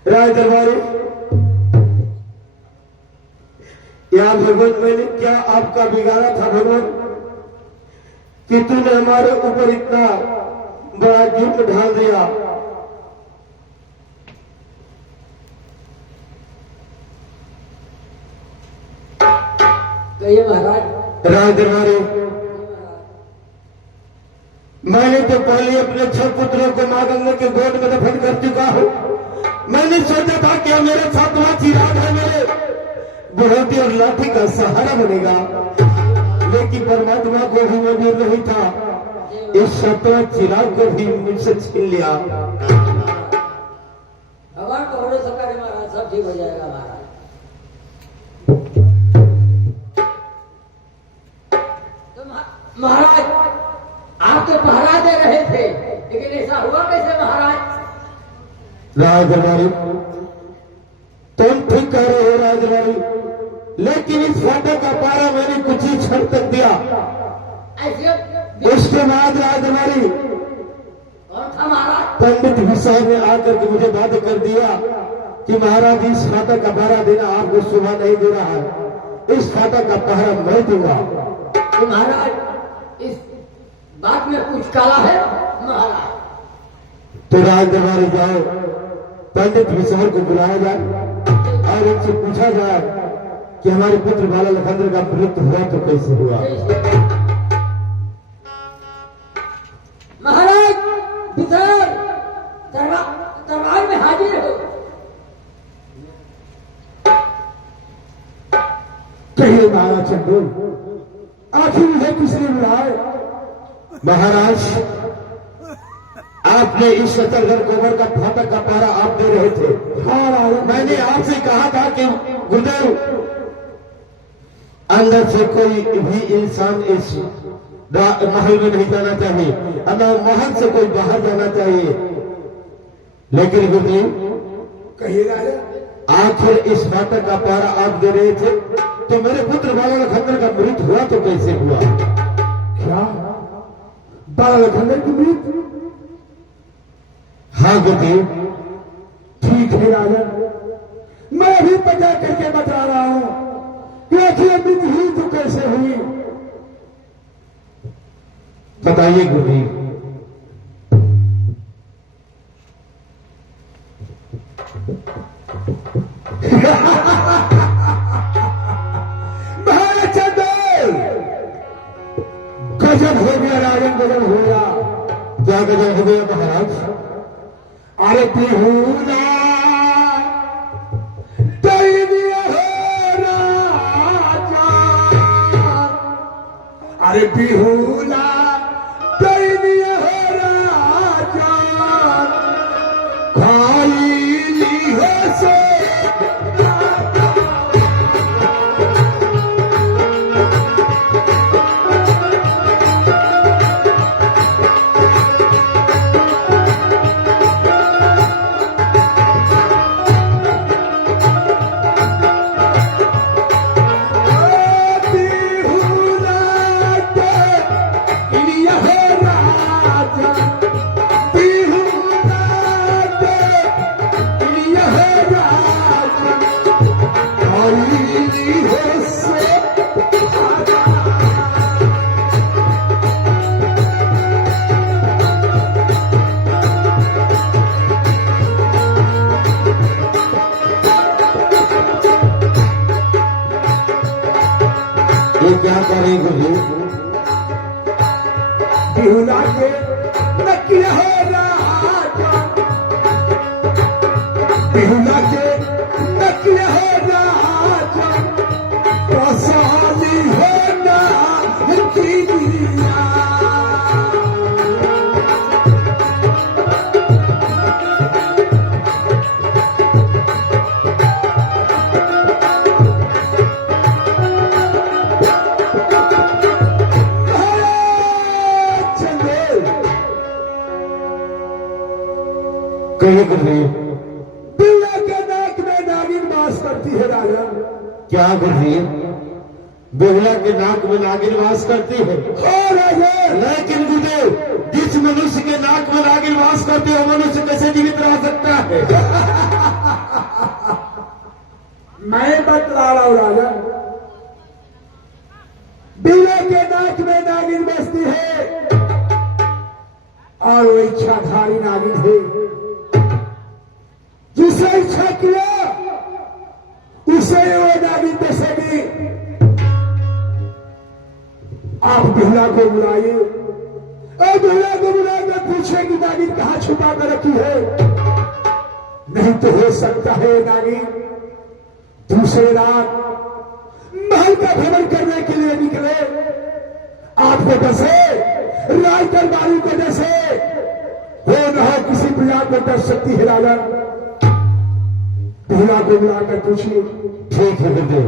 राय दरबारी, या भगवान मैंने क्या आपका बिगाड़ा था भगवान कि तूने हमारे ऊपर इतना बड़ा जुर्म ढाल दिया। कहिए महाराज। राय दरबारी, मैंने तो पहले अपने 6 पुत्रों को मां गंगा के गोद में दफन कर चुका हूं। मैंने सोचा था कि मेरा 7वां चिराग है, मेरे बुढ़ोटी और लाठी का सहारा बनेगा, लेकिन परमात्मा को भी मंजूर नहीं था। इस 7वां चिराग को भी मुझसे छीन लिया। भगवान को भरोसा करें महाराज, सब ठीक हो जाएगा महाराज। तो महाराज आप तो पहरा दे रहे थे, लेकिन ऐसा हुआ कैसे महाराज? राजदरबारी, तुम ठीक कह रहे हो राजदरबारी, लेकिन इस फाटक का पारा मैंने कुछ ही क्षण तक दिया। उसके बाद राजदरबारी कौन था महाराज? पंडित विषय ने आकर के मुझे बात कर दिया कि महाराज इस फाटक का पहरा देना आपको सुबह नहीं दे रहा है, इस फाटक का पहरा मैं दूंगा। तो महाराज इस आंख में कुछ काला है महाराज। तो राज दरबारी जाओ, पंडित विशाल को बुलाया जाए और उनसे पूछा जाए कि हमारे पुत्र बाला लखनदर का मृत्यु हुआ तो कैसे हुआ। महाराज विशाल दरबार में हाजिर हो। कहिए महाराज चंदोल, आखिर मुझे किसने बुलाया? महाराज, आपने इस शतरघर कोबर का फाटक का पारा आप दे रहे थे। हाँ राजा, मैंने आपसे कहा था कि गुरुदेव, अंदर से कोई भी इंसान इस महल में नहीं जाना चाहिए, अगर महल से कोई बाहर जाना चाहिए। लेकिन गुरुदेव, कहिए राजा, आखिर इस फाटक का पारा आप दे रहे थे तो मेरे पुत्र बाला लखनदर का मृत्यु हुआ तो कैसे हुआ? क्या बाला लखनदर की मृत्यु? हाँ गुरुदेव। ठीक है राजा, मैं अभी पता करके बता रहा हूं कि आखिर मृत्यु हुई तो कैसे हुई। बताइए गुरुदेव। महाराज चंदोल, गजब हो गया राजन, गजब हो गया। क्या गजब हो गया महाराज? अरे बिहुला दैवीय हो राजा, अरे बिहुला दैवीय हो राजा, खाली हो से ये क्या करें गुरुदेव? बिहुला के नकिया हो राजा, बिहुला के नकिया हो राजा, प्रसादी हो ना की दुनिया। कहिए गुरुदेव। बिहुला के नाक में नागिन वास करती है राजा। क्या गुरुदेव? बेहुला के नाक में नागिन वास करती है? हाँ राजा, लेकिन गुरुदेव, जिस मनुष्य के नाक में नागिन वास करती है वो मनुष्य कैसे जीवित रह सकता है? मैं बतला रहा हूं राजा, बिहुला के नाक में नागिन बसती है और वो इच्छाधारी नागिन है। जिसे इच्छा किया उसे वो नागिन दसेगी। आप बिहुला को बुलाइए और बिहुला को बुलाकर पूछे कि नागिन कहां छुपा कर रखी है। नहीं तो हो सकता है नागिन दूसरे रात महल का भ्रमण करने के लिए निकले, आपको डसे, राज दरबारी को डसे, हो न हो किसी प्रजा को डस सकती है राजा। बिहुला को बुलाकर पूछिए। ठीक है गुरुदेव।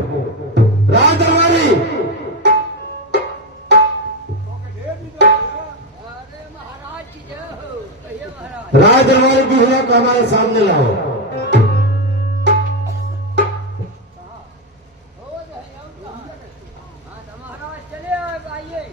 राज दरबारी, अरे महाराज की जय हो। कहिए महाराज। राज दरबारी बिहुला को हमारे सामने लाओ। हो जाए और कहाँ? हाँ तो महाराज चले आइए।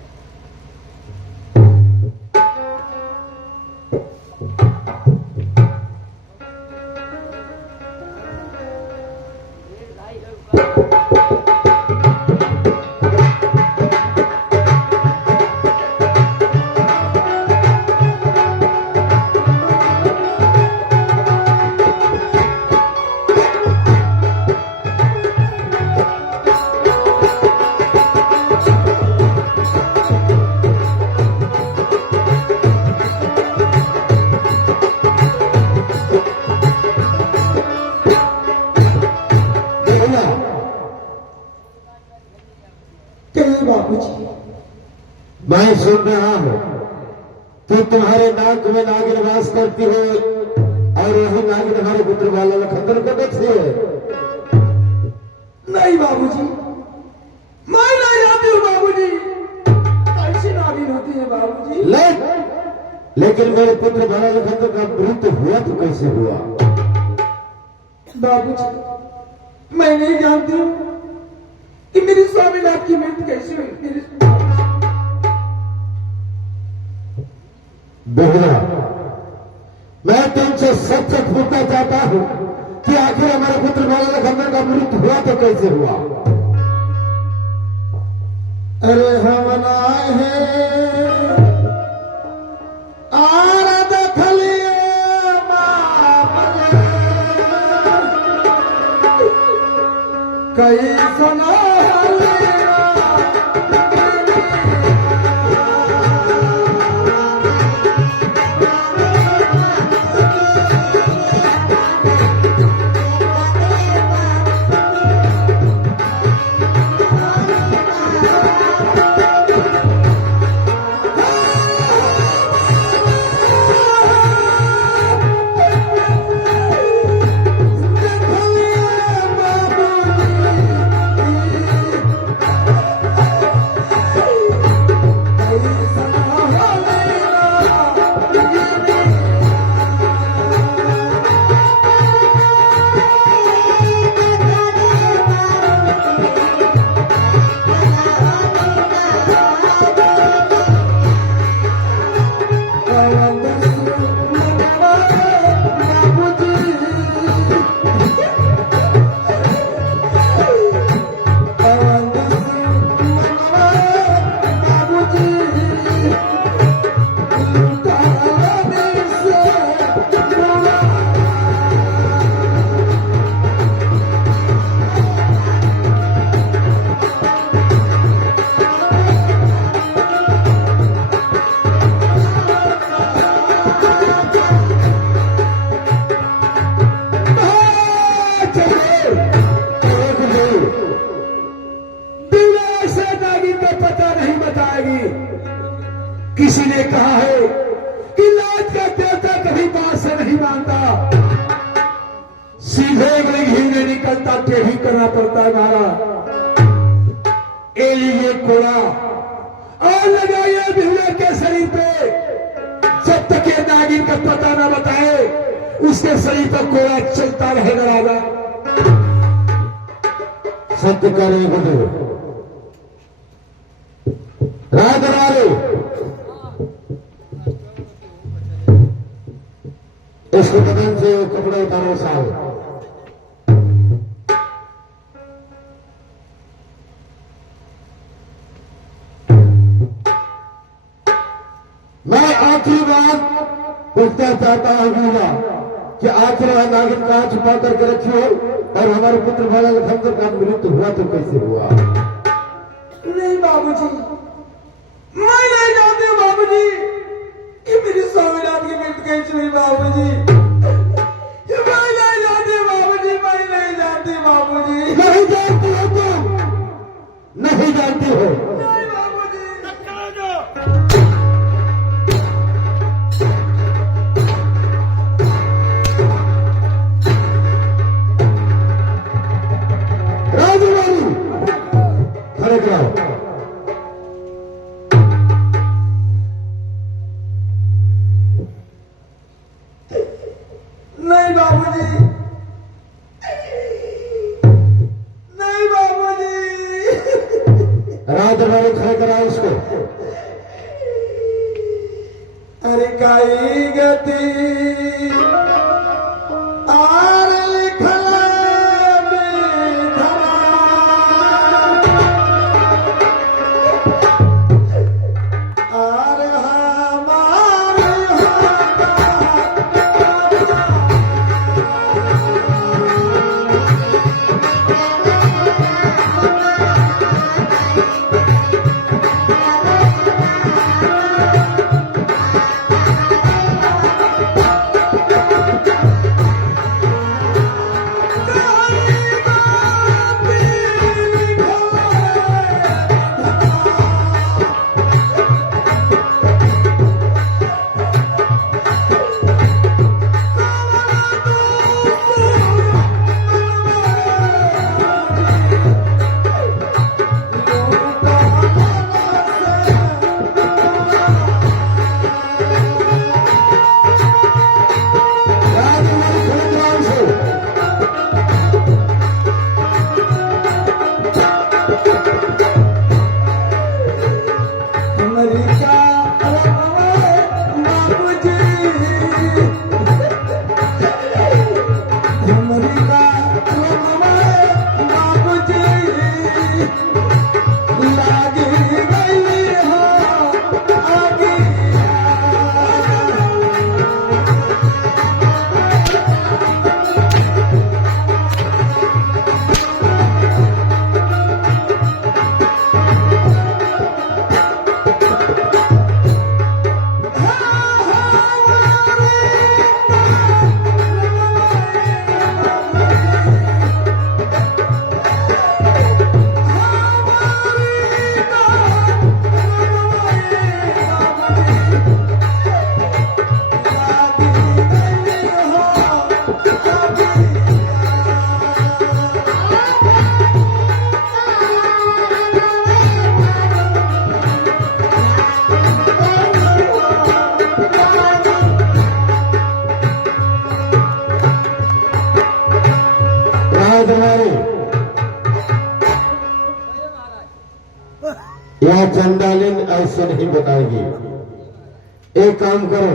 सुन रहा हूं कि तुम्हारे नाक में नागिन वास करती है और यही नागिन हमारे पुत्र वाला लखनदर को देखती है। नहीं बाबूजी, मैं नहीं जानती हूँ बाबूजी, कैसी नागिन होती है बाबूजी। लेकिन मेरे पुत्र वाला लखनदर का मृत्यु हुआ तो कैसे हुआ? बाबूजी मैं नहीं जानती हूँ कि मेरी स्वामीनाथ की मृत्यु कैसे हुई। बेहरा, मैं तुमसे सच सच पूछना चाहता हूं कि आखिर हमारे पुत्र वाला लखनदर का मृत्यु हुआ तो कैसे हुआ? अरे हम आए हैं आरद खलिए कई सुना किसी ने कहा है कि लाज का देवता कभी बात से नहीं मानता, सीधे बड़े घी नहीं निकलता, टेढ़ी करना पड़ता है नारा। ए लीजिए कोड़ा और लगाइए बिहुआ के शरीर पे, जब तक ये नागिन का पता ना बताए उसके शरीर पर कोड़ा चलता रहेगा। राजा सत्य करे गुरु राज राजे, इसको बदन से कपड़े उतारो साहब। मैं आखिरी बात पूछना चाहता हूं कि आखिर वह नागिन कहां छुपा करके रखी हो और हमारे पुत्र वाला लखनदर का मृत्यु हुआ तो कैसे हुआ? नहीं बाबूजी, मैं नहीं जानती हूँ बाबूजी कि मेरी स्वामीनाथ की मृत्यु कैसे हुई। बाबूजी मैं नहीं जानती बाबूजी, मैं नहीं जानती बाबूजी। नहीं जानती हो तुम? नहीं जानती हो? नहीं बाबूजी। राजू खड़े कराओ। नहीं बाबूजी, नहीं बाबूजी। राज दरबारी खड़े कराओ इसको। अरे काई गति आर लिखल विधवा, आर हमारे यह चंडालिन ऐसे नहीं बताएगी। एक काम करो,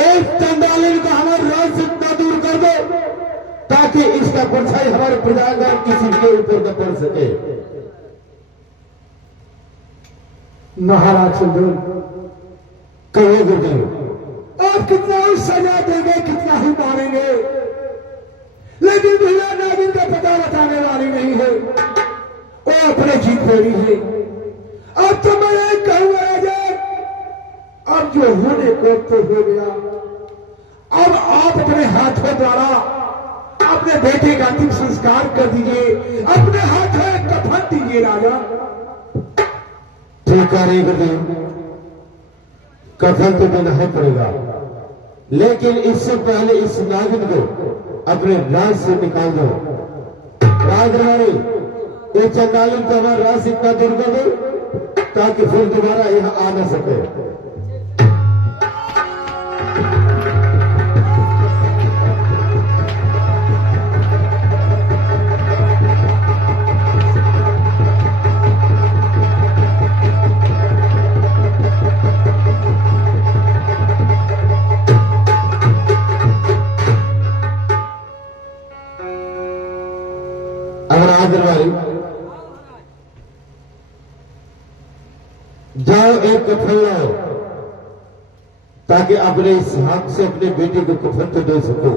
एक चंडालिन को हमारे राज से इतना दूर कर दो ताकि इसका परछाई हमारे प्रजागण किसी के ऊपर न पड़ सके। महाराज चंद्र, कहो गुरुदेव, आप कितना ही सजा देंगे, कितना ही मारेंगे, लेकिन भैया नागिन का पता बताने वाली नहीं है, वो अपने जीत फेरी है। अब तो मैं एक कहूंगा राजा, अब जो होने को तो हो गया। अब आप अपने हाथों द्वारा अपने बेटे का अंतिम संस्कार कर दीजिए, अपने हाथों एक कफन दीजिए राजा। ठीक है गुरुदेव, कफन तो देना ही पड़ेगा, लेकिन इससे पहले इस नागिन को अपने राज से निकाल दो। राजरानी, ये चंडालिन को हमारा राज इतना दूर कर दो ताकि फिर दोबारा यहां आ न सके। अब राजरानी, जाओ एक कफन लाओ ताकि अपने इस हाथ से अपने बेटे को कफन तो दे सको।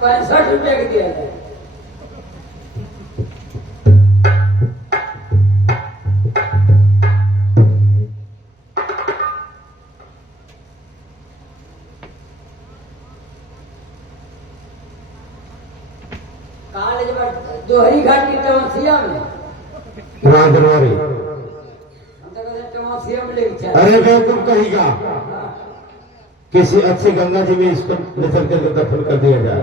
₹65 की दिया है। दोहरी घाट की टमासिया में राजदरबारी, हम तो कहते टमासिया में लेके चल। अरे बेवकूफ कहेगा, किसी अच्छी गंगा जी में इसको निकल करके दफन कर दिया जाए।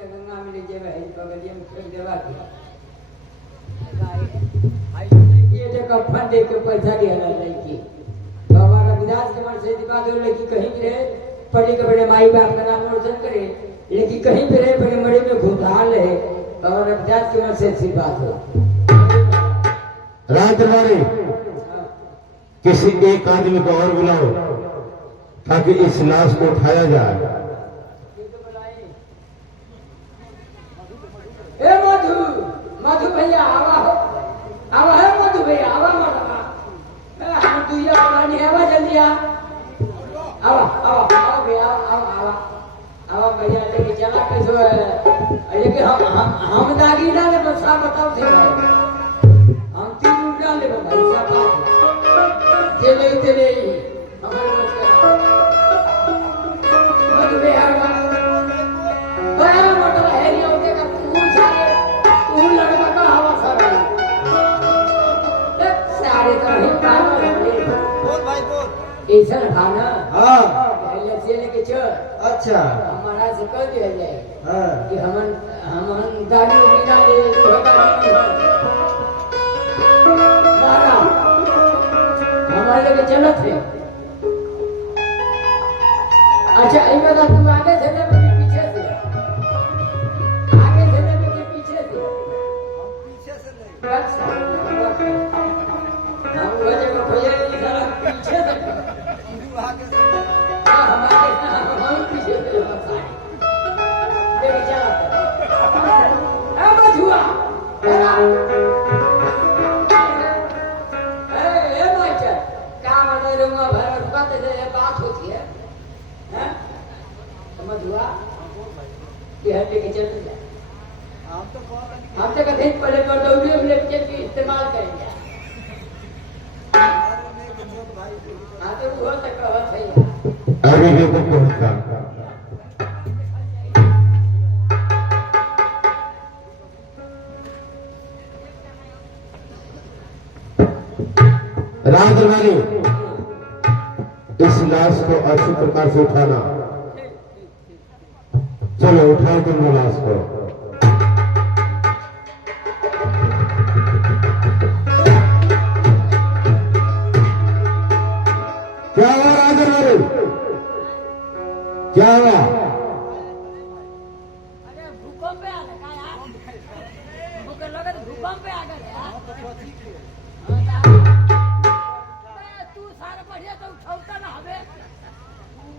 गंगा में ले जाए बगलिया में फेंक देवा ये जो कफन दे के पैसा दिया लड़की बाबा रविदास के मन से दिखा दो, लड़की कहीं भी रहे पढ़े के बड़े माई बाप का नाम रोशन करे, लेकिन कहीं भी रहे बड़े मड़े में घुटाल रहे और रविदास के मन से ऐसी बात हो। राजदरबारी, किसी एक आदमी को और बुलाओ ताकि इस लाश को उठाया जाए। ए मधु, मधु भैया आवा हो, आवा है मधु भैया, आवा मधु, हम दुइया पानी आवा जल्दी आ, आवा आवा आवा भैया, आवा आवा भैया लेके चला कैसे है, लेकिन हम दागी डाले बसा बताओ थे भाई, हम 3 रूप डाले भाई साहब, चले हमारे बस का मधु भैया बड़ा मोटा है होते का पूछ सारे तू लड़का का हवा सारा सारे तो नहीं पागल है बोल भाई बोल ऐसा खाना। हाँ से लेके चल, अच्छा हमारा से कह दिया जाए हाँ कि हम गाड़ी बिना ले मारा हमारे लेके चलत है। अच्छा एक बात, तू आगे चले मेरे पीछे से, आगे चले मेरे पीछे से, पीछे से नहीं अच्छा हम वजह को खोजे सारा पीछे से तू आगे से हम पीछे से लेके चला अब मधुआ ए मास्टर क्या बने रहूंगा भर बात बात होती है हैं समझ हुआ कि हर लेके चलते जाए। हम तो कहते हैं पहले बटौलियों में लेके चल के इस्तेमाल करेंगे, हाँ तो वो तक कहत है अरे ये तो कहता राम दरबारी, इस लाश को अच्छी प्रकार से उठाना। चलो उठाओ तुम लाश को। क्या हुआ राम दरबारी, क्या हुआ? अरे भूकंप पे आ गया यार, भूकंप लगा तो भूकंप पे आ गया यार। तू सारा बढ़िया तो उठाता ना हमें।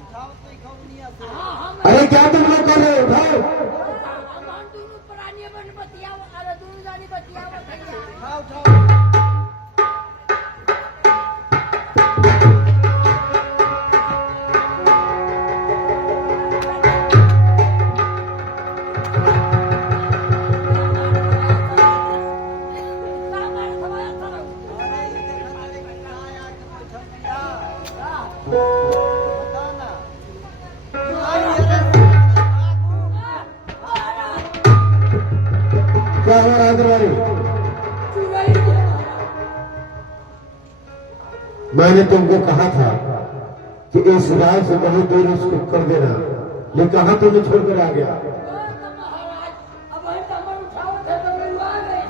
उठाओ तो ही खाओ नहीं आता। हाँ हम अरे क्या तुम लोग कर रहे हो? उठाओ। हम दोनों प्राणी बन बतियाओ, अरे दोनों जानी बतियाओ भैया। उठाओ उठाओ। अरे ये देखा तेरे कहाँ आया कि बैठल दिया। बता ना। क्या हुआ राम दरबारी? मैंने तुमको कहा था कि इस राय से बहुत दूर उसको कर देना, ये कहां तुम्हें छोड़कर आ गया? महाराज अब वही कमर उठाओ थे तो मैं आ गई।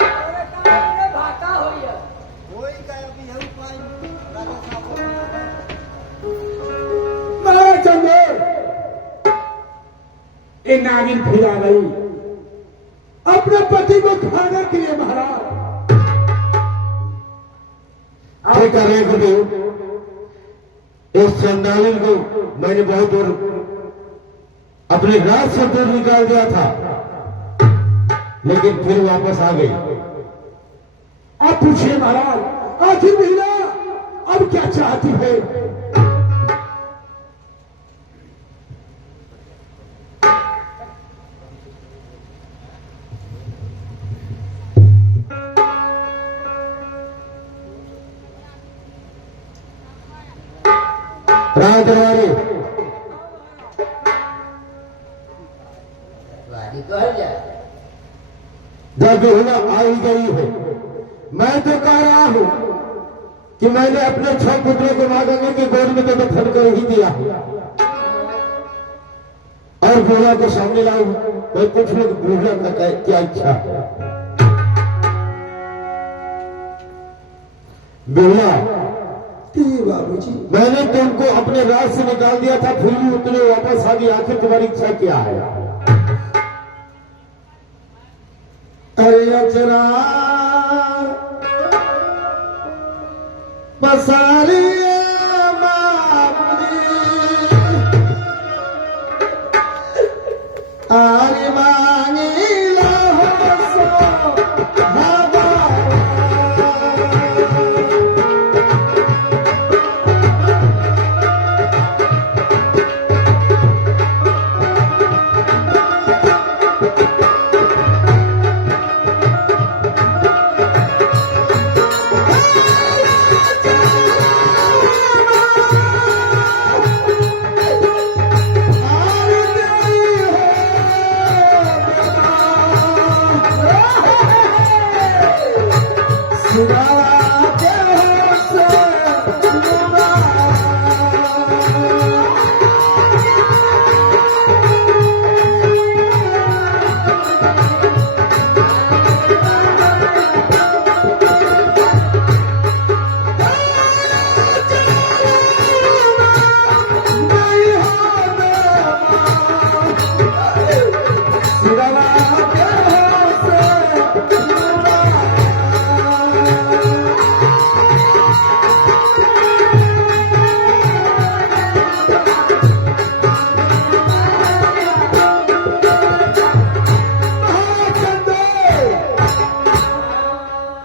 अरे कहाँ रे भाटा होई है। कोई का अभी है उपाय राजा साहब को महाराज चंदे, ये नागिन फिर आ गई अपने पति को खाने के लिए। महाराज क्या कर रहे गुरु? इस चंडालिन को मैंने बहुत दूर अपने राज से दूर निकाल दिया था, लेकिन फिर वापस आ गई। आप पूछिए महाराज, आखिर महिला अब क्या चाहती है? राम दरबारी, वादी कह जाए जब बिहुला आई गई है, मैं तो कह रहा हूं कि मैंने अपने 6 पुत्रों को मां गंगा की गोद में तो दफन कर ही दिया है, और बिहुला को सामने लाऊं। मैं कुछ लोग बिहुला का क्या इच्छा है? बिहुला, बाबूजी, मैंने तुमको अपने राज से निकाल दिया था, फिर भी उतने वापस आ गई। आखिर तुम्हारी इच्छा क्या है? अरे अचरा बसारी आरे मांगी लो सो भागा।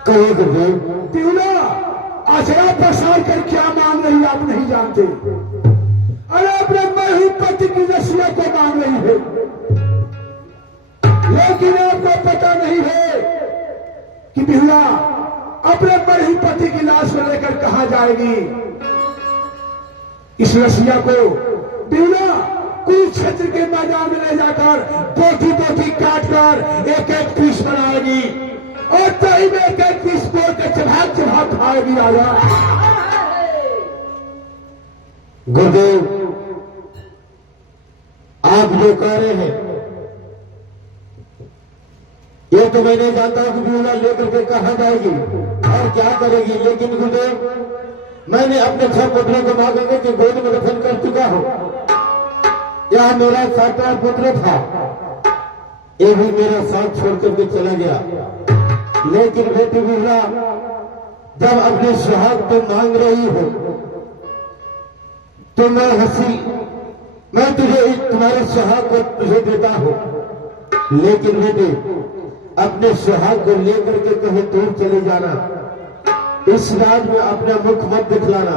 कहो गुरुदेव। तिवला आचरा प्रसार कर क्या मांग रही आप नहीं जानते। अरे अपने मैं पति की नस्लों को मांग रही है, लेकिन आपको पता नहीं है कि बिहुला अपने बड़े ही पति की लाश को लेकर कहां जाएगी? इस रसिया को बिना कुरुक्षेत्र के मैदान में ले जाकर बोटी बोटी काट कर एक एक पीस बनाएगी और तही में एक एक पीस बोल के चढ़ाक चढ़ाक खाएगी। राजा गुरुदेव, आप जो कह रहे हैं ये तो मैं नहीं जानता कि बिहुला लेकर के कहां जाएगी और क्या करेगी, लेकिन गुरुदेव मैंने अपने 6 पुत्रों को मां गंगा की गोद में दफन कर चुका हूं। यह मेरा 7वां पुत्र था, ये भी मेरा साथ छोड़ करके चला गया। लेकिन बेटी बिहुला, जब अपने सुहाग को मांग रही हो तो मैं तुझे तुम्हारे सुहाग को तुझे देता हूं, लेकिन बेटे अपने सुहाग को लेकर के कहीं दूर चले जाना, इस राज में अपना मुख मत दिखलाना।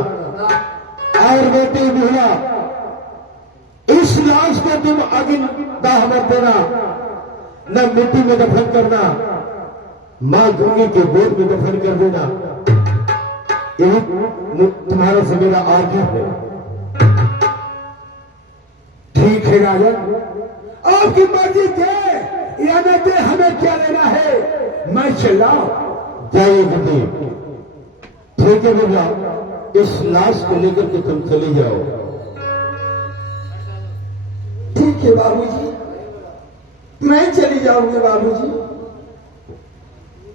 और बेटी बिहुला, इस लाश को तुम अग्नि दाह मत देना, न मिट्टी में दफन करना, मां गंगे के गोद में दफन कर देना। यही तुम्हारा से मेरा आर्जू है। ठीक है राजा, आपकी मर्जी थे या न थे, हमें क्या लेना है? मैं चला। जाइए बेटी, ठीक है बेटा, इस लाश को लेकर के तुम चले जाओ। ठीक है बाबूजी, मैं चली जाऊंगी बाबूजी,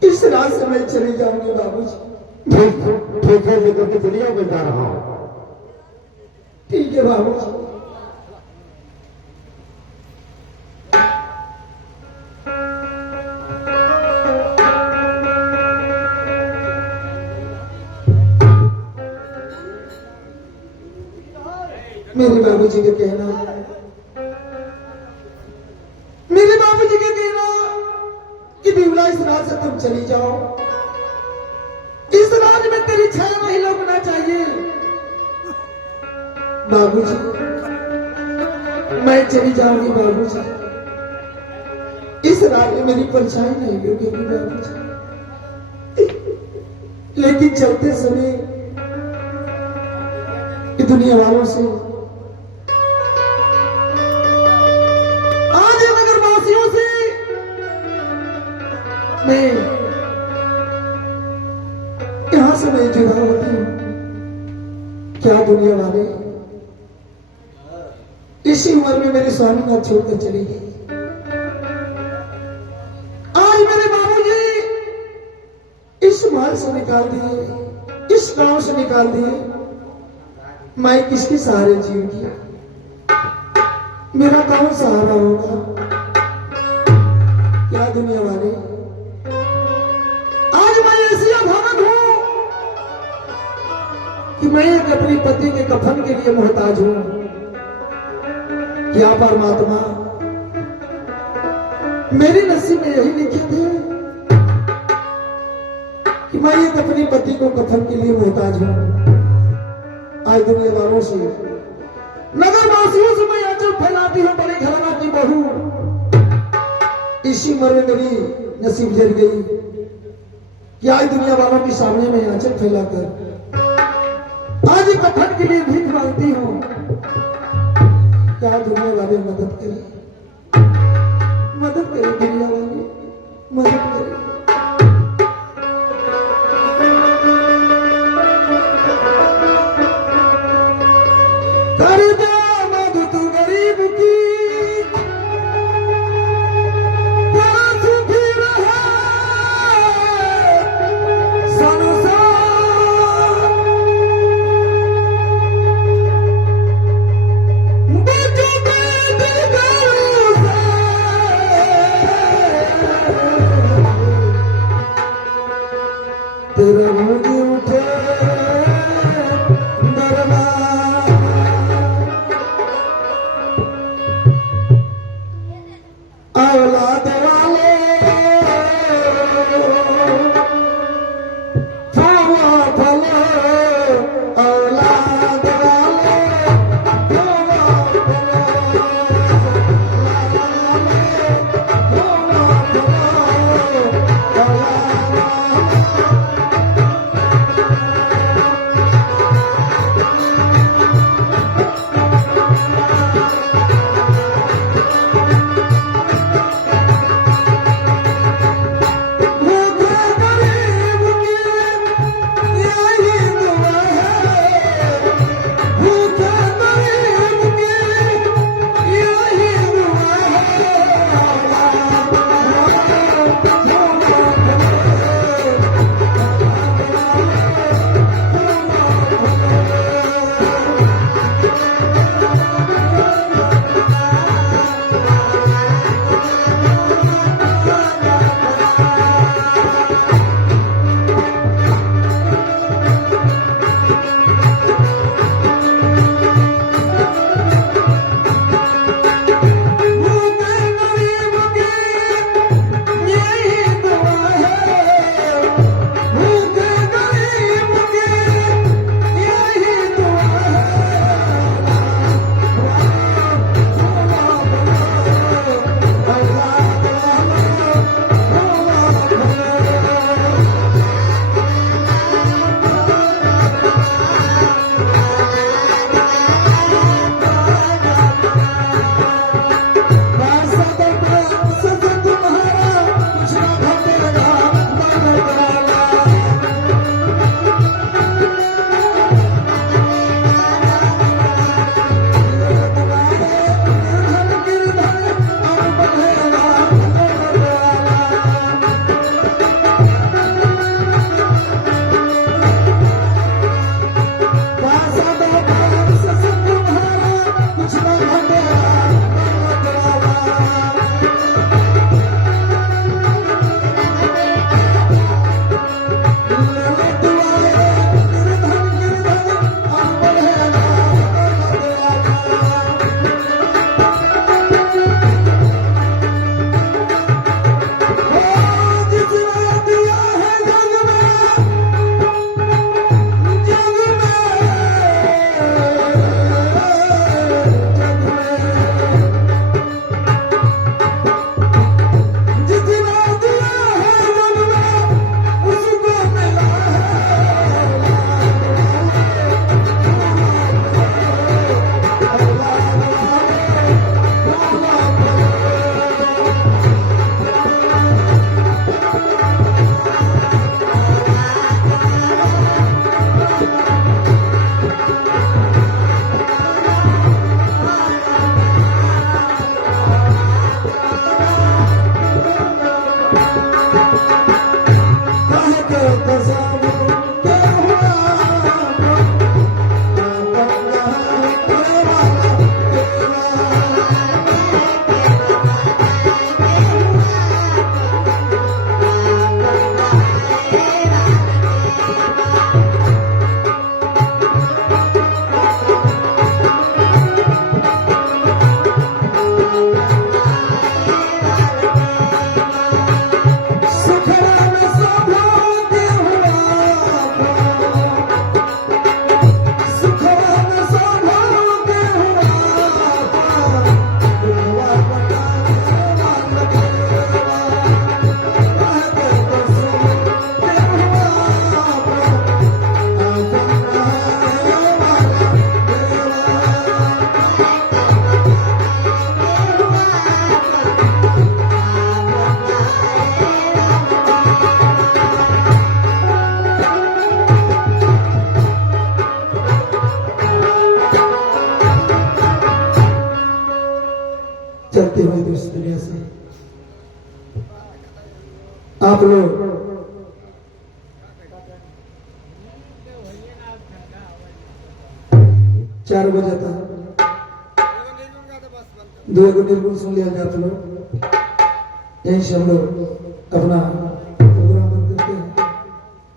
इस रात से मैं चली जाऊंगी बाबूजी। ठीक है, लेकर के चलिए, मैं जा रहा हूं। ठीक है बाबूजी। मेरे बाबूजी का कहना, मेरे बाबूजी का कहना कि बिहुला इस रात से तुम चली जाओ, इस राज में तेरी छाया नहीं लौकना चाहिए। बाबूजी मैं चली जाऊंगी बाबूजी, इस राज में मेरी परछाई नहीं लौकेगी बाबूजी। लेकिन चलते समय कि दुनिया वालों से, आज नगरवासियों से मैं यहां से मैं जुदा होती हूं। क्या दुनिया वाले इसी उम्र में मेरे स्वामी नाथ छोड़कर चली गई। आज मेरे बाबूजी इस महल से निकाल दिए, इस गांव से निकाल दिए, मैं किसके सहारे जीऊंगी? मेरा कौन सहारा होगा? क्या दुनिया वाले, आज मैं ऐसी अभावन हूं कि मैं एक अपनी पति के कफन के लिए मोहताज हूं। क्या परमात्मा मेरी नसीब में यही लिखित है कि मैं एक अपनी पति को कफन के लिए मोहताज हूं। आज दुनिया वालों से, नगरवासियों से मैं आंचल फैलाती हूं, बड़े घराना की बहू, इसी उम्र में मेरी नसीब जल गई कि आज दुनिया वालों के सामने मैं आंचल फैलाकर आज कफन के लिए भीख मांगती हूं। क्या दुनिया वाले मदद करें, मदद करें दुनिया वाले, मदद करें। चलते हुए इस दुनिया से आप लोग चार बजे तक 2 निर्गुण सुन लिया जाए आप लोग, यहीं से हम लोग अपना प्रोग्राम बंद करते हैं।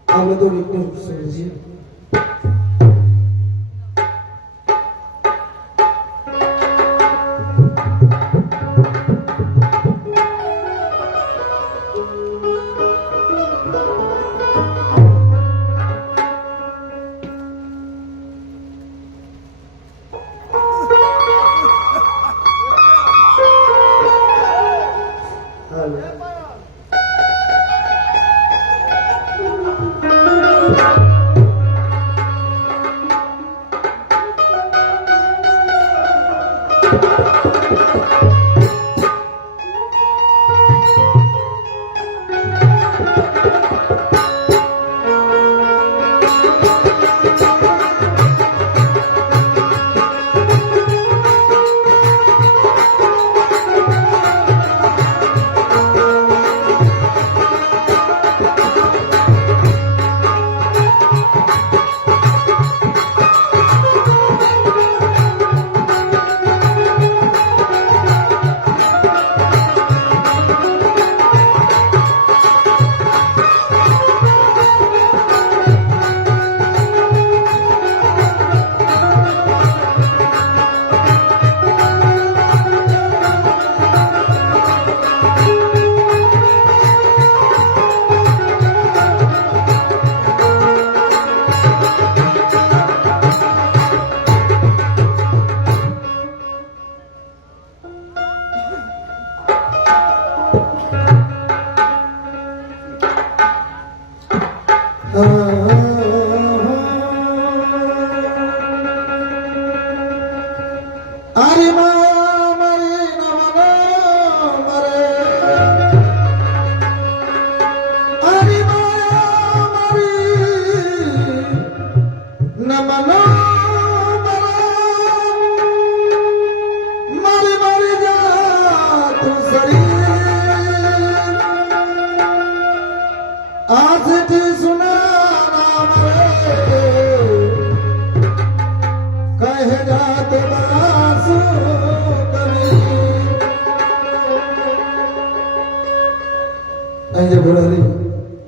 आप लोग 2 निर्गुण सुन लीजिए।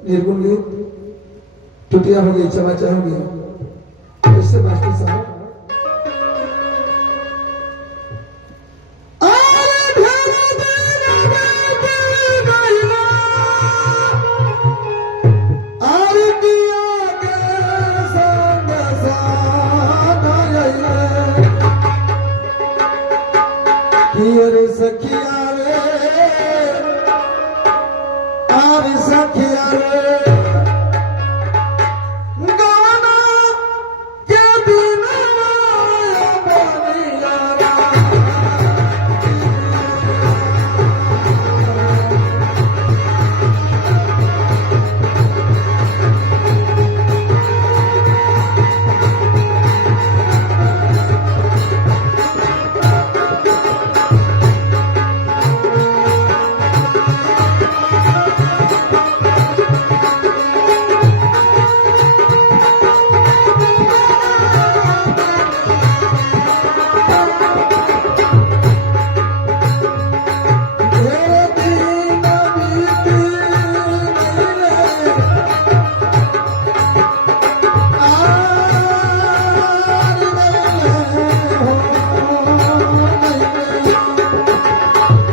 निर्गुण गीत टुटिया हो गई, क्षमा चाहूंगी।